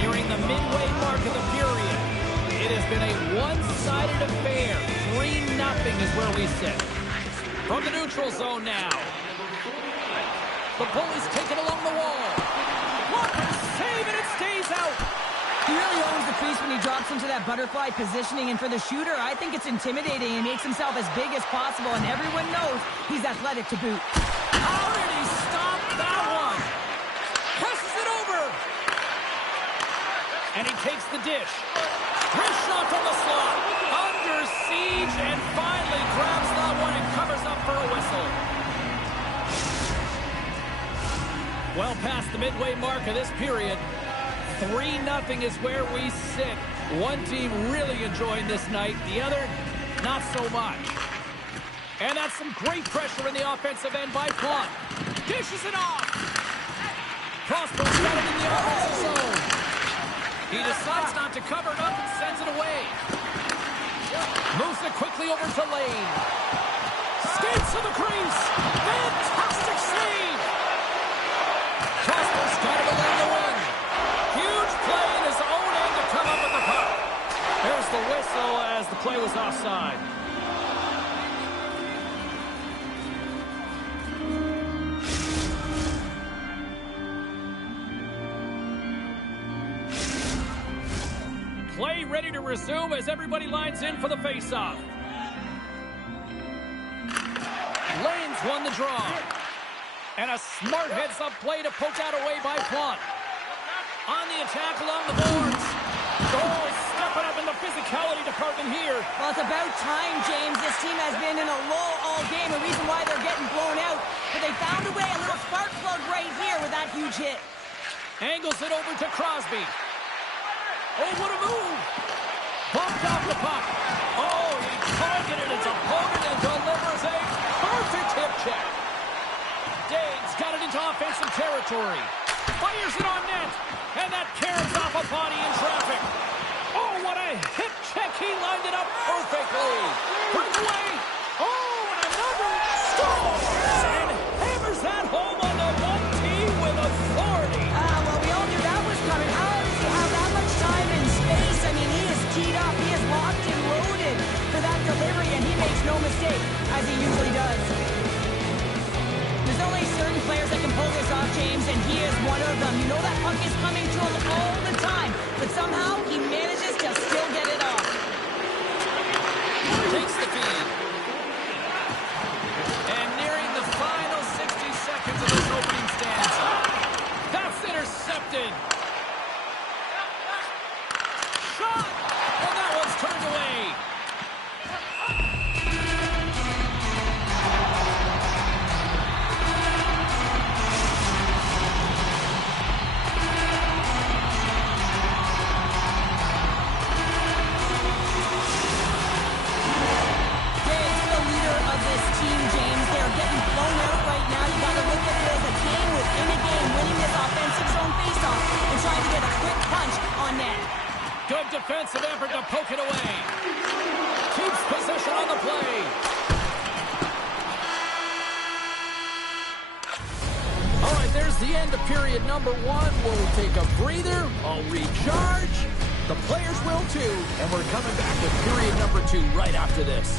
Nearing the midway mark of the period. It has been a one-sided affair. 3-0 is where we sit. From the neutral zone now. The Bullies take it along the wall. Walker save and it stays out. He really owns the crease when he drops into that butterfly positioning, and for the shooter, I think it's intimidating. He makes himself as big as possible, and everyone knows he's athletic to boot. How did he stop that one? Presses it over. And he takes the dish. Wrist shot from the slot. Under siege, and finally grabs that one and covers up for a whistle. Well past the midway mark of this period. 3-0 is where we sit. One team really enjoying this night. The other, not so much. And that's some great pressure in the offensive end by Plante. Dishes it off. Prosper's got it in the offensive zone. He decides not to cover it up and sends it away. Moves it quickly over to Lane. Skates to the crease. Fantastic save. Prosper's got it along the wing. Huge play in his own end to come up with the puck. There's the whistle as the play was offside. Play ready to resume as everybody lines in for the faceoff. Lane's won the draw. And a smart heads-up play to poke that away by Plot. On the attack along the boards. Oh, stepping up in the physicality department here. Well, it's about time, James. This team has been in a lull all game, a reason why they're getting blown out. But they found a way, a little spark plug right here with that huge hit. Angles it over to Crosby. Oh, what a move. Bumped off the puck. Oh, he targeted his opponent and delivers a perfect hip check. Diggs got it into offensive territory. Fires it on net. And that carries off a body in traffic. Oh, what a hip check. He lined it up perfectly. Breakaway. Oh, and another scores. And hammers that home on the 1T with authority. Well, we all knew that was coming. How does he have that much time and space? I mean, he is teed up. He is locked and loaded for that delivery, and he makes no mistake, as he usually does. There's only certain players that can pull this off, James, and he is one of them. You know that puck is coming to him all the time, but somehow he manages to still get it off. Takes the feed. And nearing the final 60 seconds of this opening stanza. That's intercepted. Shot! And that one's turned away. Good defensive effort to poke it away. Keeps possession on the play. All right, there's the end of period number one. We'll take a breather. I'll recharge. The players will too. And we're coming back with period number two right after this.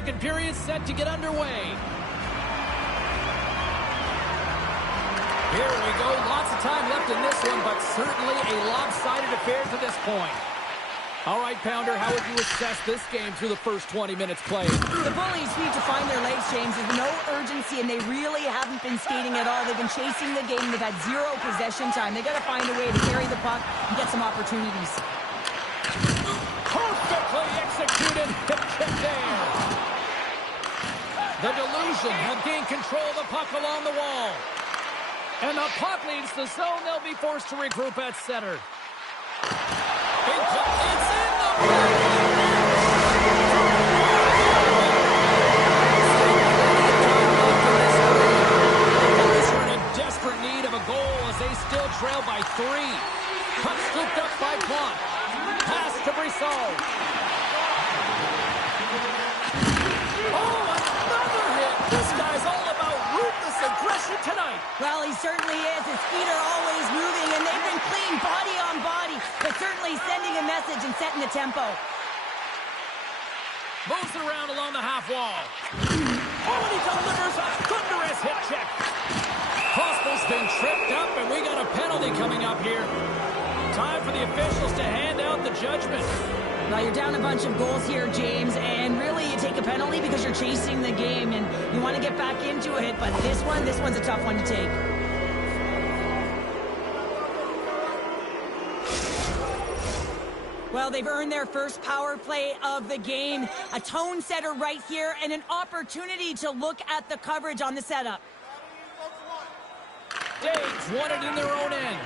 Second period set to get underway. Here we go. Lots of time left in this one, but certainly a lopsided affair to this point. All right, Pounder, how would you assess this game through the first 20 minutes played? The Bullies need to find their legs, James. There's no urgency, and they really haven't been skating at all. They've been chasing the game. They've had zero possession time. They've got to find a way to carry the puck and get some opportunities. Perfectly executed hip check there. The Delusion have gained control of the puck along the wall. And the puck leaves the zone. They'll be forced to regroup at center. It's in the play. They're in desperate need of a goal as they still trail by 3. Puck scooped up by Plot. Pass to Brissot. Oh, another hit. This guy's all about ruthless aggression tonight. Well, he certainly is. His feet are always moving, and they've been clean body on body, but certainly sending a message and setting the tempo. Moves it around along the half wall. Oh, and he delivers a thunderous hit check. Cross the Goal's been tripped up, and we got a penalty coming up here. Time for the officials to hand out the judgment. Well, you're down a bunch of goals here, James, and really you take a penalty because you're chasing the game, and you want to get back into it, but this one's a tough one to take. Well, they've earned their first power play of the game. A tone setter right here and an opportunity to look at the coverage on the setup. Dave's won it in their own end.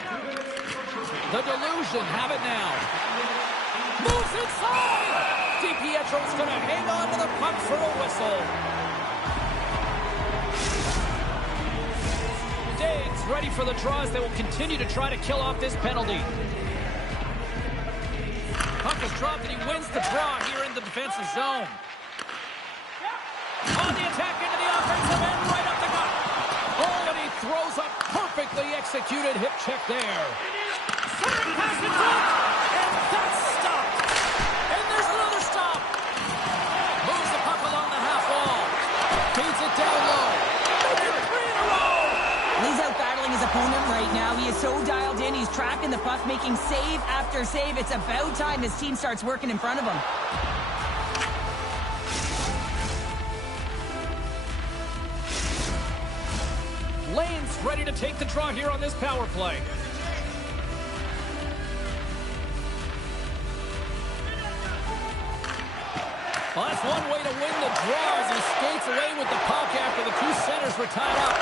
The Delusion have it now. Moves inside! DiPietro's going to hang on to the puck for a whistle. Dave's ready for the draws. They will continue to try to kill off this penalty. Puck is dropped and he wins the draw here in the defensive zone. On the attack into the offensive end, right up the gut. Oh, and he throws a perfectly executed hip check there. Centering pass in front, and that's stopped. And there's another stop. Moves the puck along the half wall. Feeds it down low. Make it 3 in a row. He's out battling his opponent right now. He is so dialed in. He's tracking the puck, making save after save. It's about time his team starts working in front of him. Lane's ready to take the draw here on this power play. Well, that's one way to win the draw as he skates away with the puck after the two centers were tied up.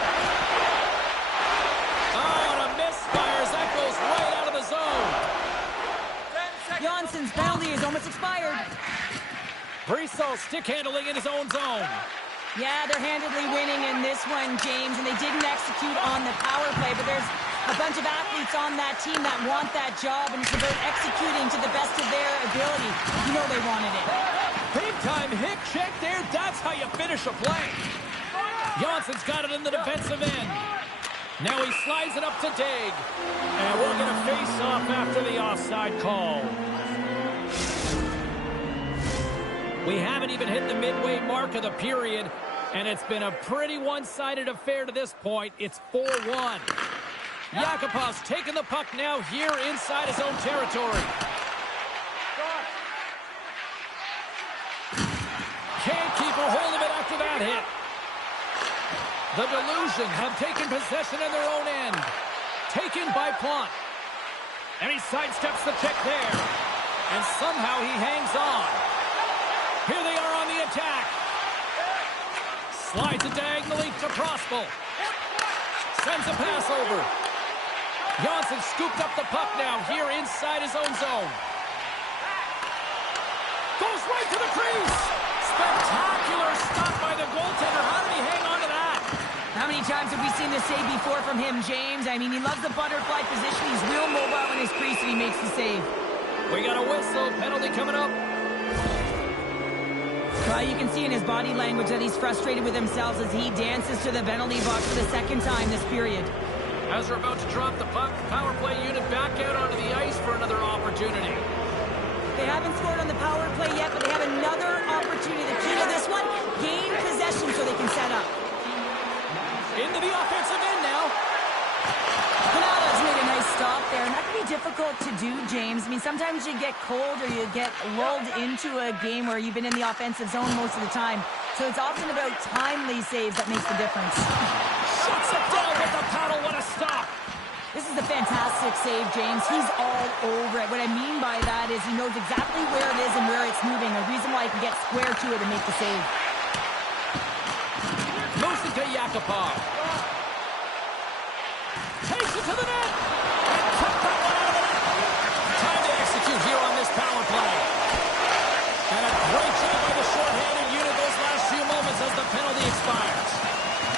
Oh, and a misfires. That goes right out of the zone. Johnson's penalty is almost expired. Brissot stick handling in his own zone. Yeah, they're handedly winning in this one, James, and they didn't execute on the power play, but there's a bunch of athletes on that team that want that job, and it's about executing to the best of their ability. You know they wanted it. Big-time hip check there. That's how you finish a play. Johnson's got it in the defensive end. Now he slides it up to Daig. And we're going to face off after the offside call. We haven't even hit the midway mark of the period, and it's been a pretty one-sided affair to this point. It's 4-1. Yakupov's taking the puck now here inside his own territory. Can't keep a hold of it after that hit. The Delusion have taken possession in their own end. Taken by Plante. And he sidesteps the check there. And somehow he hangs on. Here they are on the attack. Slides it diagonally to Prospel. Sends a pass over. Johnson scooped up the puck now here inside his own zone. Goes right to the crease. Spectacular stop by the goaltender. How did he hang on to that? How many times have we seen this save before from him, James? I mean, he loves the butterfly position. He's real mobile in his crease and he makes the save. We got a whistle. Penalty coming up. Well, you can see in his body language that he's frustrated with himself as he dances to the penalty box for the second time this period. As they're about to drop the puck, power play unit back out onto the ice for another opportunity. They haven't scored on the power play yet, but they have another opportunity. The key to this one, gain possession so they can set up. Into the offensive end now. Canada's made a nice stop there, and that can be difficult to do, James. I mean, sometimes you get cold or you get lulled into a game where you've been in the offensive zone most of the time. So it's often about timely saves that makes the difference. Shuts it down with the paddle. What a stop. This is a fantastic save, James. He's all over it. What I mean by that is he knows exactly where it is and where it's moving. A reason why he can get square to it and make the save. Moves it to Yakupov. Takes it to the net. And cut that one out of the net. Time to execute here on this power play. And a great job by the shorthanded unit those last few moments as the penalty expires.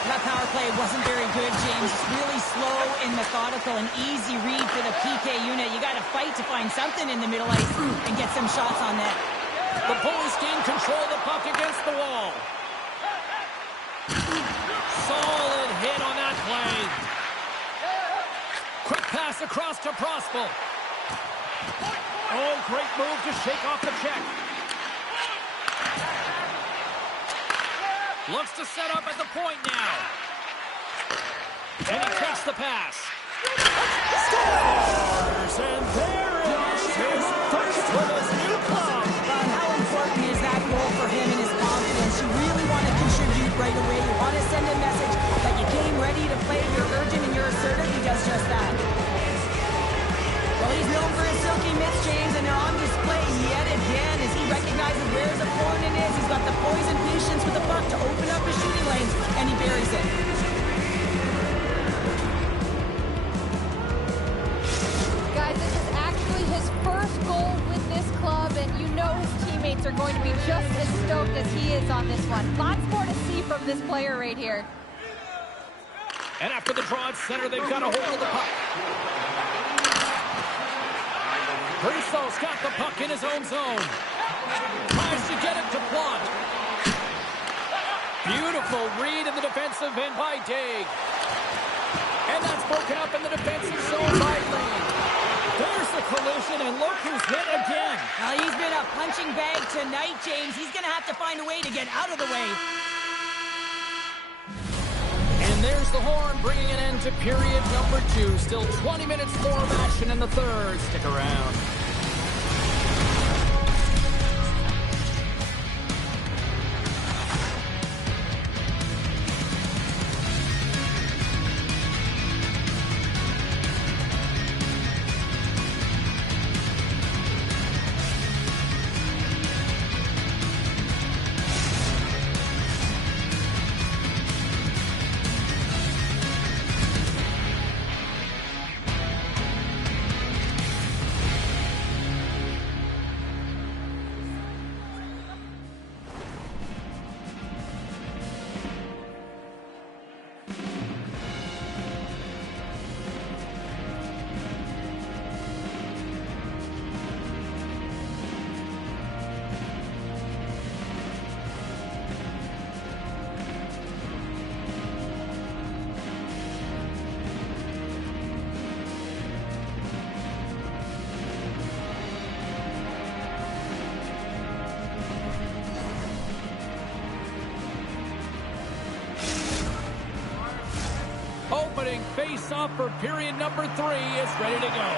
That power play wasn't very good, James. It's really slow and methodical, an easy read for the PK unit. You got to fight to find something in the middle ice and get some shots on net. The Bullies gain control of the puck against the wall. Solid hit on that play. Quick pass across to Prospel. Oh, great move to shake off the check. Looks to set up at the point now. And he takes the pass. Scores! And there is his first with his new club. How important is that goal for him and his confidence? You really want to contribute right away. You want to send a message that you came ready to play. You're urgent and you're assertive. He does just that. Well, he's known for his silky mitts, James, and they're on display yet again as he recognizes where his opponent is. He's got the poise and patience with the puck to open up his shooting lanes, and he buries it. Guys, this is actually his first goal with this club, and you know his teammates are going to be just as stoked as he is on this one. Lots more to see from this player right here. And after the draw at center, they've got a hold of the puck. Brissot's got the puck in his own zone. Tries to get it to Plot. Beautiful read in the defensive end by Daig. And that's broken up in the defensive zone by Lane. There's the collision, and look who's hit again. Well, he's been a punching bag tonight, James. He's going to have to find a way to get out of the way. And there's the horn, bringing an end to period number 2. Still 20 minutes more of action in the third. Stick around. Opening face-off for period number 3 is ready to go.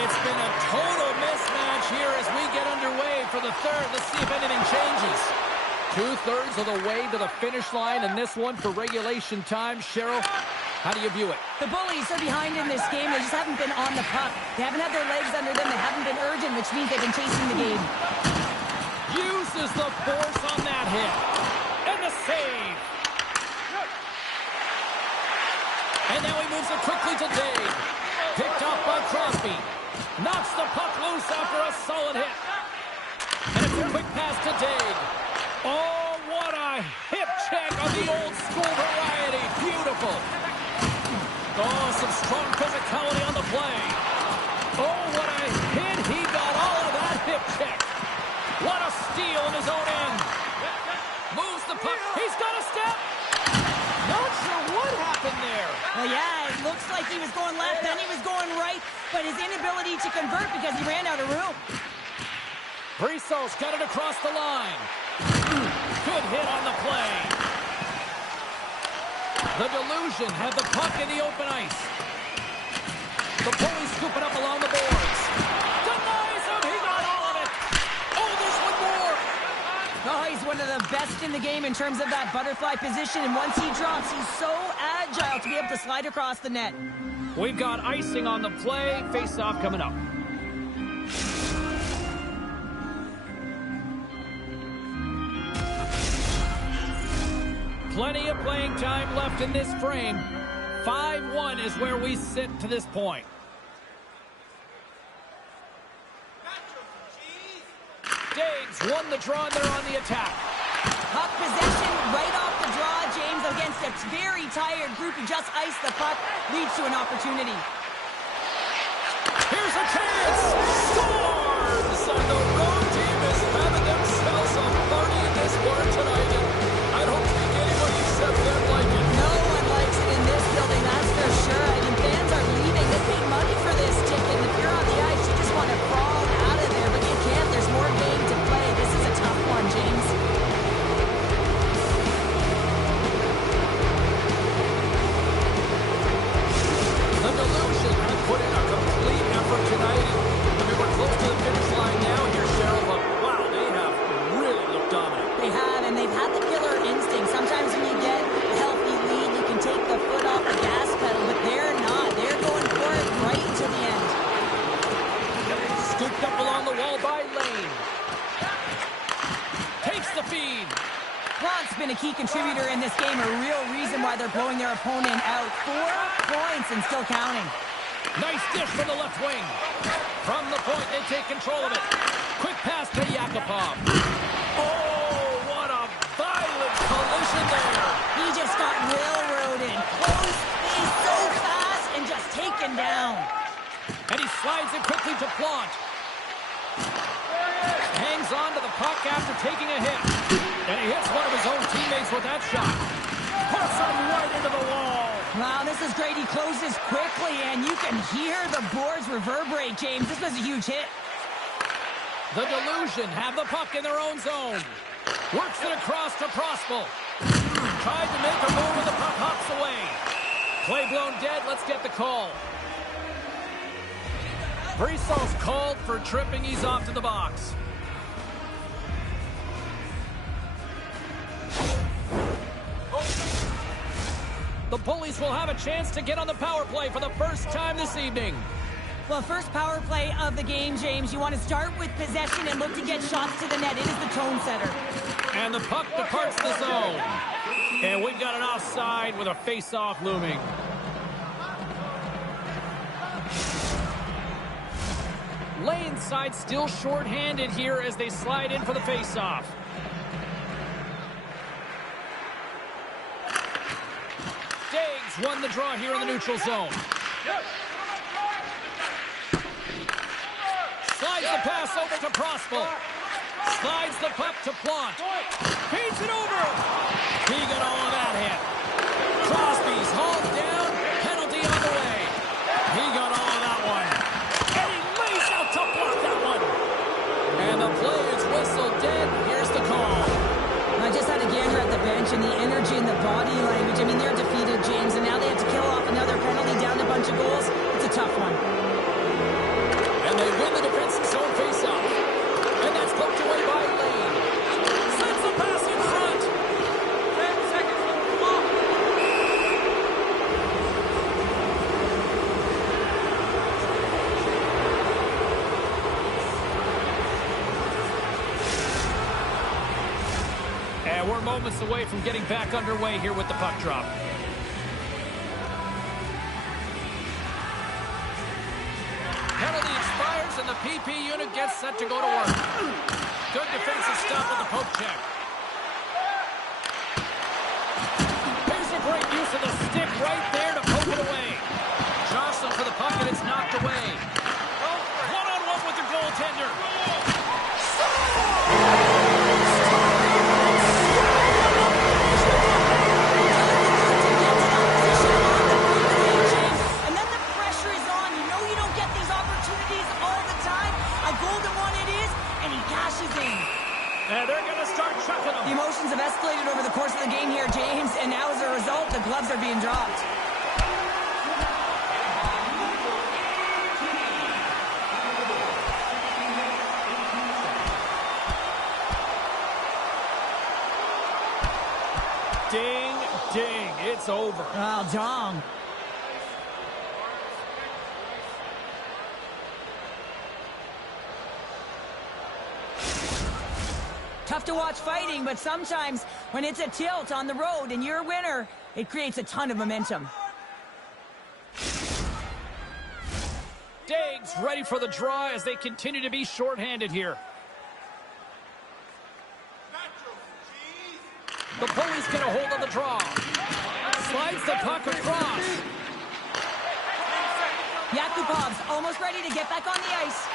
It's been a total mismatch here as we get underway for the third. Let's see if anything changes. 2/3 of the way to the finish line, and this one for regulation time. Cheryl, how do you view it? The Bullies are behind in this game. They just haven't been on the puck. They haven't had their legs under them. They haven't been urgent, which means they've been chasing the game. Uses the force on that hit. And the save. And now he moves it quickly to Daig. Picked off by Crosby. Knocks the puck loose after a solid hit. And it's a quick pass to Daig. Oh, what a hip check of the old school variety. Beautiful. Oh, some strong physicality on the play. Oh, what a hit. He got all of that hip check. What a steal in his own end. Moves the puck. He's got a step. Not sure what happened there. Well, yeah, it looks like he was going left, then he was going right, but his inability to convert because he ran out of room. Brissot's got it across the line. Good hit on the play. The Delusion had the puck in the open ice. The Bullies scoop it up along the boards. Denies him. He got all of it. Oh, there's one more. Oh, he's one of the best in the game in terms of that butterfly position, and once he drops, he's so agile to be able to slide across the net. We've got icing on the play. Face-off coming up. Plenty of playing time left in this frame. 5-1 is where we sit to this point. Daig's won the draw, and they're on the attack. Puck possession right off the draw, James, against a very tired group who just iced the puck, leads to an opportunity. Here's a chance! Scores! And the road team is having themselves a party in this one tonight. And I don't think anybody except them like it. No one likes it in this building, that's for sure. I mean, fans are leaving. They paid money for this ticket. And if you're on the ice, you just want to crawl out of there. But you can't. There's more game to play. This is a tough one, James. a key contributor in this game, a real reason why they're blowing their opponent out. 4 points and still counting. Nice dish from the left wing. From the point, they take control of it. Quick pass to Yakupov. Oh, what a violent collision there. He just got railroaded. Close space so fast and just taken down. And he slides it quickly to Plant. Hangs on to the puck after taking a hit. And he hits one of his own teammates with that shot. Puts him right into the wall. Wow, this is great. He closes quickly, and you can hear the boards reverberate, James. This was a huge hit. The Delusion have the puck in their own zone. Works it across to Prospel. Tried to make a move, and the puck hops away. Play blown dead. Let's get the call. Brisov's called for tripping. He's off to the box. The Bullies will have a chance to get on the power play for the first time this evening. Well, first power play of the game, James. You want to start with possession and look to get shots to the net. It is the tone setter. And the puck departs the zone. And we've got an offside with a face-off looming. Lane side still short-handed here as they slide in for the face-off. Diggs won the draw here in the neutral zone. Slides the pass over to Prospel. Slides the puck to Plant. Feeds it over. He got all of that hit. Crosby's hauled down. Penalty on the way. He got all of that one. And he lays out to block that one. And the play is whistled dead. Here's the call. I just had a gander at the bench, and the energy and the body language. I mean, they're defeated, James, and now they have to kill off another penalty, down a bunch of goals. It's a tough one. And they win the defensive zone face-off. And that's poked away by Lane. Sends the pass in front. 10 seconds on the clock. And we're moments away from getting back underway here with the puck drop. Penalty expires and the PP unit gets set to go to work. Good defensive stop with the poke check. Here's a great use of the stick right there to poke it away. Jostling for the puck and it's knocked away. One-on-one with the goaltender. And they're going to start chucking them. The emotions have escalated over the course of the game here, James, and now as a result, the gloves are being dropped. Ding, ding, it's over. Well, Dong. Tough to watch fighting, but sometimes when it's a tilt on the road and you're a winner, it creates a ton of momentum. Diggs ready for the draw as they continue to be shorthanded here. The Bullies get a hold of the draw. Slides the puck across. Yakupov's almost ready to get back on the ice.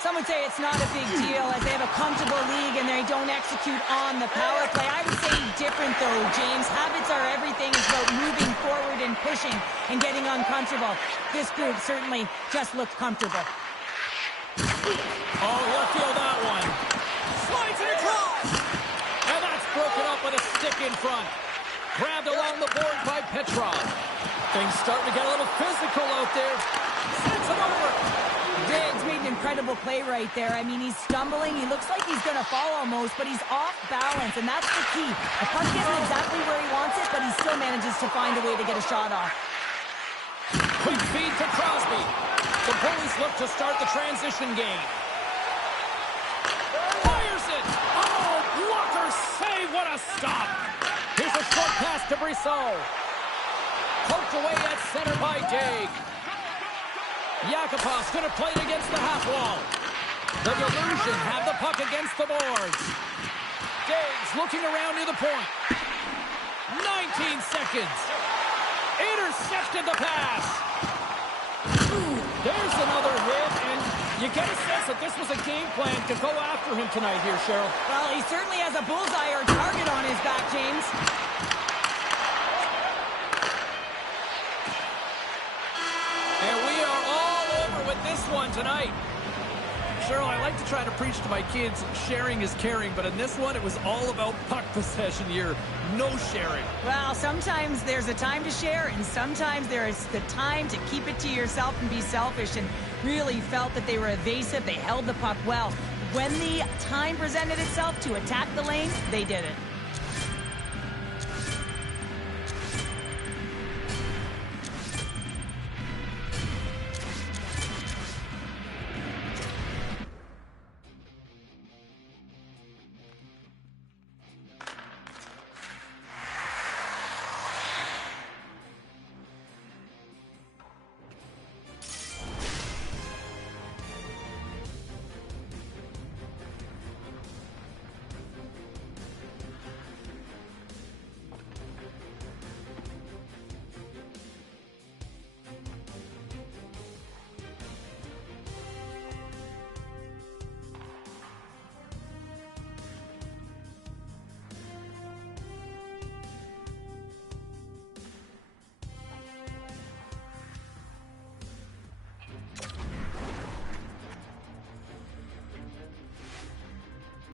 Some would say it's not a big deal as they have a comfortable league and they don't execute on the power play. I would say different though, James. Habits are everything. It's about moving forward and pushing and getting uncomfortable. This group certainly just looked comfortable. Oh, you'll feel that one. Slides it across. And that's broken up with a stick in front. Grabbed along the board by Petrov. Things starting to get a little physical out there. Sends him over. Diggs made an incredible play right there. I mean, he's stumbling. He looks like he's going to fall almost, but he's off balance, and that's the key. The puck isn't exactly where he wants it, but he still manages to find a way to get a shot off. Quick feed to Crosby. The Bullies look to start the transition game. Fires it. Oh, blocker save. What a stop. a short pass to Brissot. Poked away at center by Daig. Yakupov's going to play it against the half wall. The Delusion have the puck against the boards. Daig's looking around near the point. 19 seconds. Intercepted the pass. There's another hit, and you get a sense that this was a game plan to go after him tonight here, Cheryl. Well, he certainly has a bullseye or target on his back, James. And we are all over with this one tonight. Cheryl, I like to try to preach to my kids, sharing is caring, but in this one, it was all about puck possession here. No sharing. Well, sometimes there's a time to share, and sometimes there is the time to keep it to yourself and be selfish, and really felt that they were evasive. They held the puck well. When the time presented itself to attack the lane, they did it.